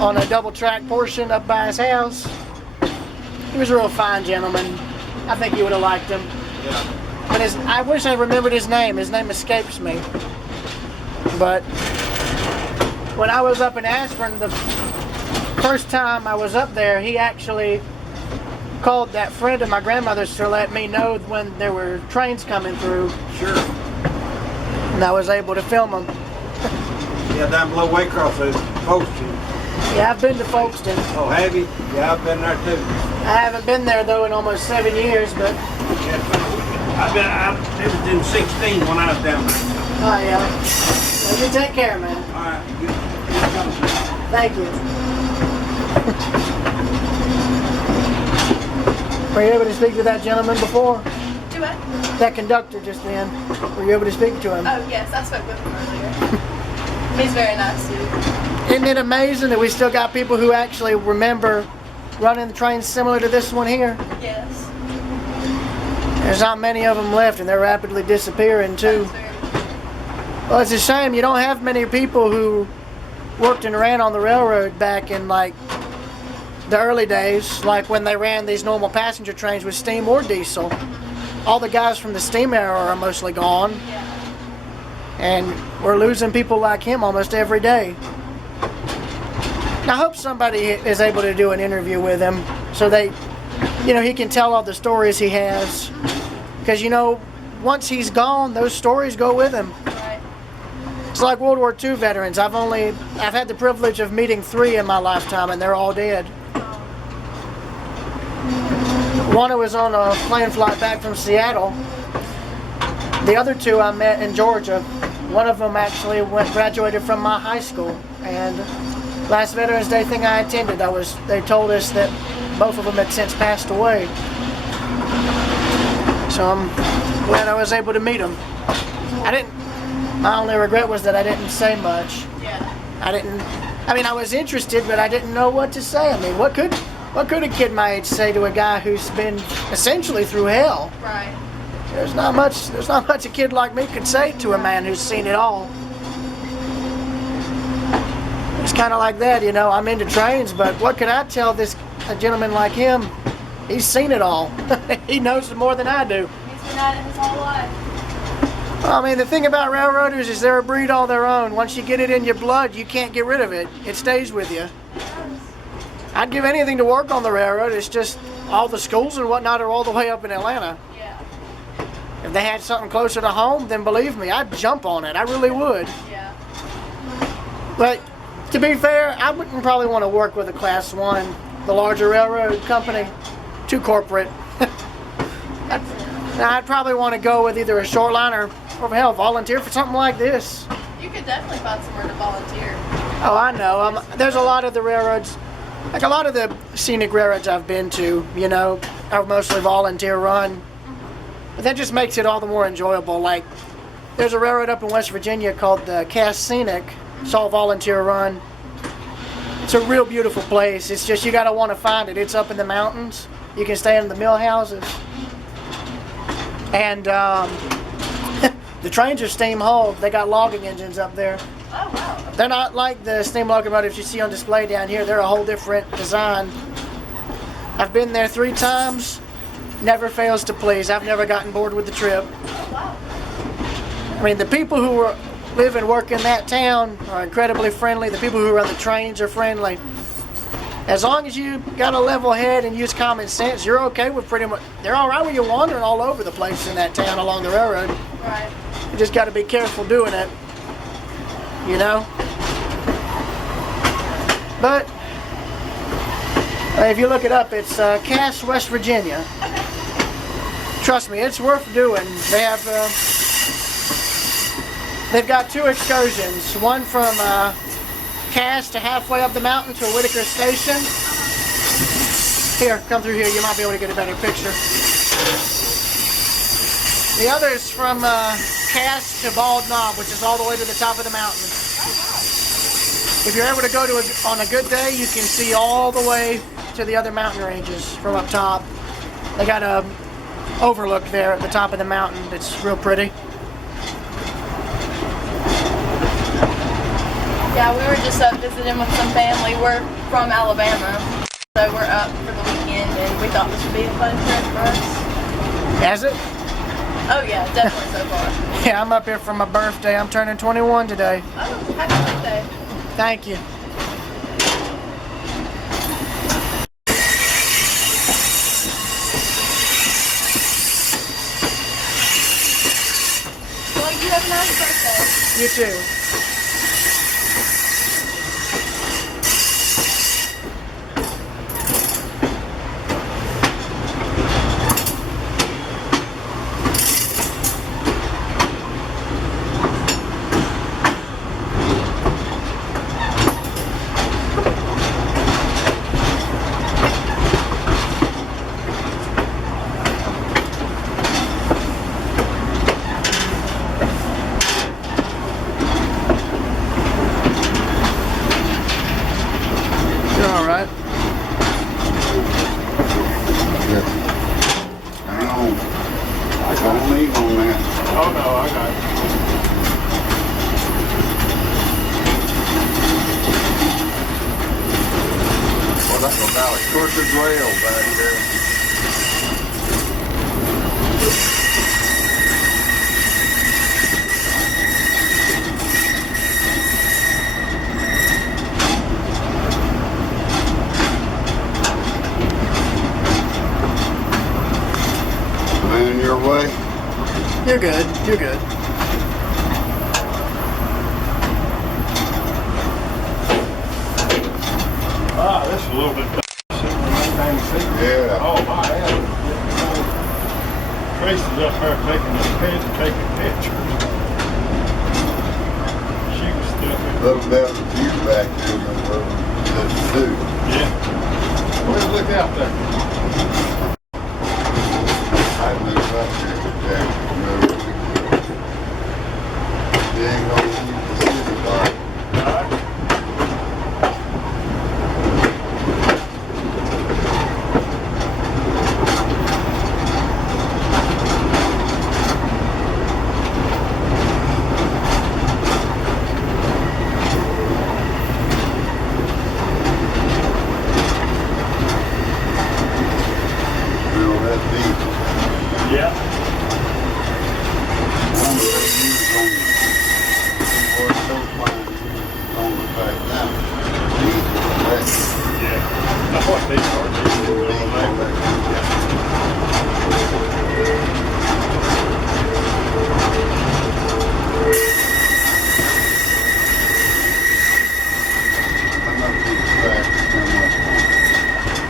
on a double track portion up by his house. He was a real fine gentleman. I think you would have liked him. Yeah. But I wish I remembered his name. His name escapes me. But when I was up in Ashburn, the first time I was up there, he actually called that friend of my grandmother's to let me know when there were trains coming through. Sure. And I was able to film them. Yeah, down below Waycross, there's Folkestone. Yeah, I've been to Folkestone. Oh, have you? Yeah, I've been there too. I haven't been there though in almost 7 years, but It was in 16 when I was down there. oh yeah. Well, you take care, man. All right. Good. Thank you. Were you able to speak to that gentleman before? Do it? That conductor just then. Were you able to speak to him? Oh, yes, I spoke with him earlier. He's very nice, too. Isn't it amazing that we still got people who actually remember running the trains similar to this one here? Yes. There's not many of them left, and they're rapidly disappearing too. That's very Well, it's a shame you don't have many people who worked and ran on the railroad back in like the early days, like when they ran these normal passenger trains with steam or diesel. All the guys from the steam era are mostly gone, Yeah. and we're losing people like him almost every day. I hope somebody is able to do an interview with him so they, he can tell all the stories he has. Because, once he's gone, those stories go with him. Right. It's like World War II veterans. I've had the privilege of meeting 3 in my lifetime, and they're all dead. One was on a plane flight back from Seattle. The other 2 I met in Georgia. One of them actually graduated from my high school, and last Veterans Day thing I attended, they told us that both of them had since passed away. So I'm glad I was able to meet them. My only regret was that I didn't say much. Yeah. I was interested, but I didn't know what to say. What could a kid my age say to a guy who's been essentially through hell? Right. There's not much a kid like me could say to a man who's seen it all. It's kind of like that, I'm into trains, but what can I tell a gentleman like him? He's seen it all. He knows more than I do. He's been at it his whole life. The thing about railroaders is they're a breed all their own. Once you get it in your blood, you can't get rid of it. It stays with you. I'd give anything to work on the railroad. It's just all the schools and whatnot are all the way up in Atlanta. Yeah. If they had something closer to home, then believe me, I'd jump on it. I really would. Yeah. But to be fair, I wouldn't probably want to work with a Class 1, the larger railroad company. Too corporate. I'd probably want to go with either a short line or hell, volunteer for something like this. You could definitely find somewhere to volunteer. Oh, I know. There's a lot of the railroads, like a lot of the scenic railroads I've been to, are mostly volunteer run. But that just makes it all the more enjoyable. Like, there's a railroad up in West Virginia called the Cass Scenic. It's all volunteer run. It's a real beautiful place. It's just you gotta want to find it. It's up in the mountains. You can stay in the mill houses. And the trains are steam hauled. They got logging engines up there. Oh, wow. They're not like the steam locomotives you see on display down here. They're a whole different design. I've been there 3 times. Never fails to please. I've never gotten bored with the trip. Oh, wow. The people who live and work in that town are incredibly friendly. The people who run the trains are friendly. As long as you got a level head and use common sense, you're okay with pretty much. They're all right with you wandering all over the place in that town along the railroad. Right. You just got to be careful doing it. But if you look it up, it's Cass, West Virginia. Trust me, it's worth doing. They've got 2 excursions. One from Cass to halfway up the mountain to Whitaker Station. Here, come through here. You might be able to get a better picture. The other is from Cass to Bald Knob, which is all the way to the top of the mountain. If you're able to go on a good day, you can see all the way to the other mountain ranges from up top. They got a overlook there at the top of the mountain. It's real pretty. Yeah, we were just up visiting with some family. We're from Alabama, so we're up for the weekend, and we thought this would be a fun trip for us. Has it? Oh yeah, definitely so far. Yeah, I'm up here for my birthday. I'm turning 21 today. Oh, happy birthday. Thank you. Well, you have a nice birthday. You too. right? Yeah. Hang on. I don't leave on that. Oh no, I got it. Well, that's about a crooked rail back there. Man, your way? You're good. You're good. Ah, this is a little bit better. Yeah. Oh my head. Tracy's up there taking his pen and taking pictures. She was still Look down the view back there where that's too. yeah. Well, look out there. I move up here to Jack. You ain't gonna use the city bar. Well, that beat. Yeah. One of the used on the or those lines on the back now. These are back. Yeah. That's what they are. They were These like on that. I'm not too fast to come up on.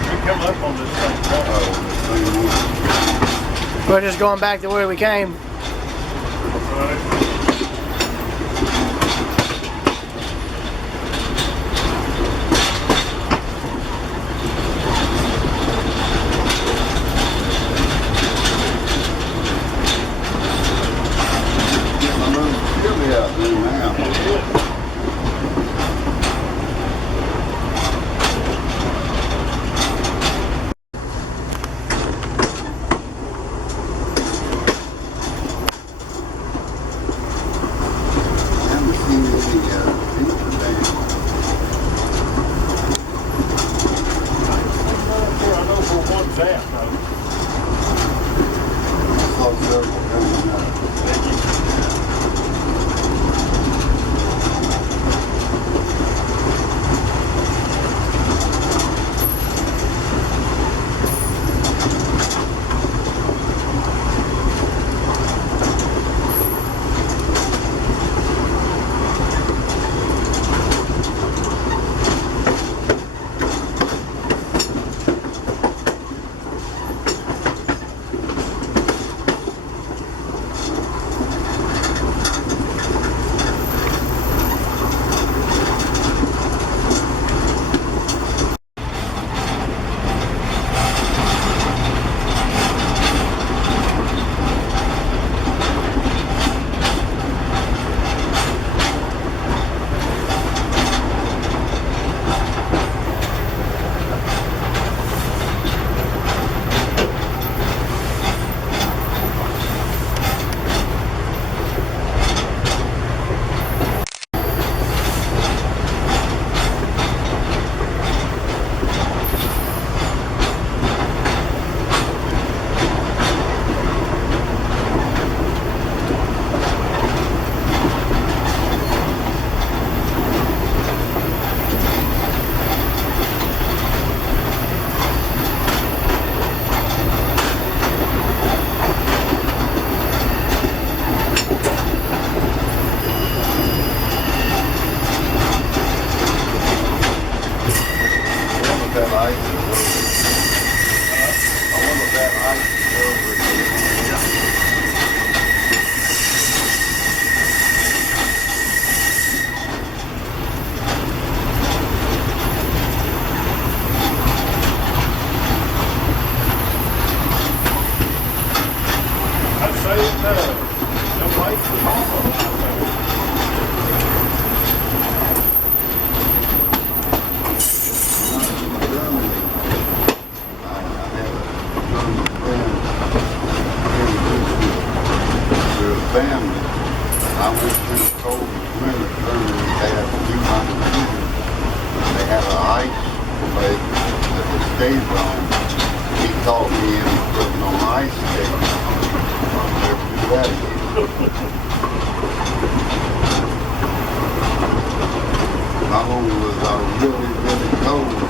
we come up on this thing. Oh, the thing was. We're just going back to where we came. Right. Getting a little chilly out there now. I haven't seen any pizza there. I know where one's at, though. I saw several coming up. That ice is over. I wonder if that ice is over again. I'd say it does. The lights are awful out there. skates on. He caught me in putting on ice skates. I'll never do that again. Not only was I really, really cold,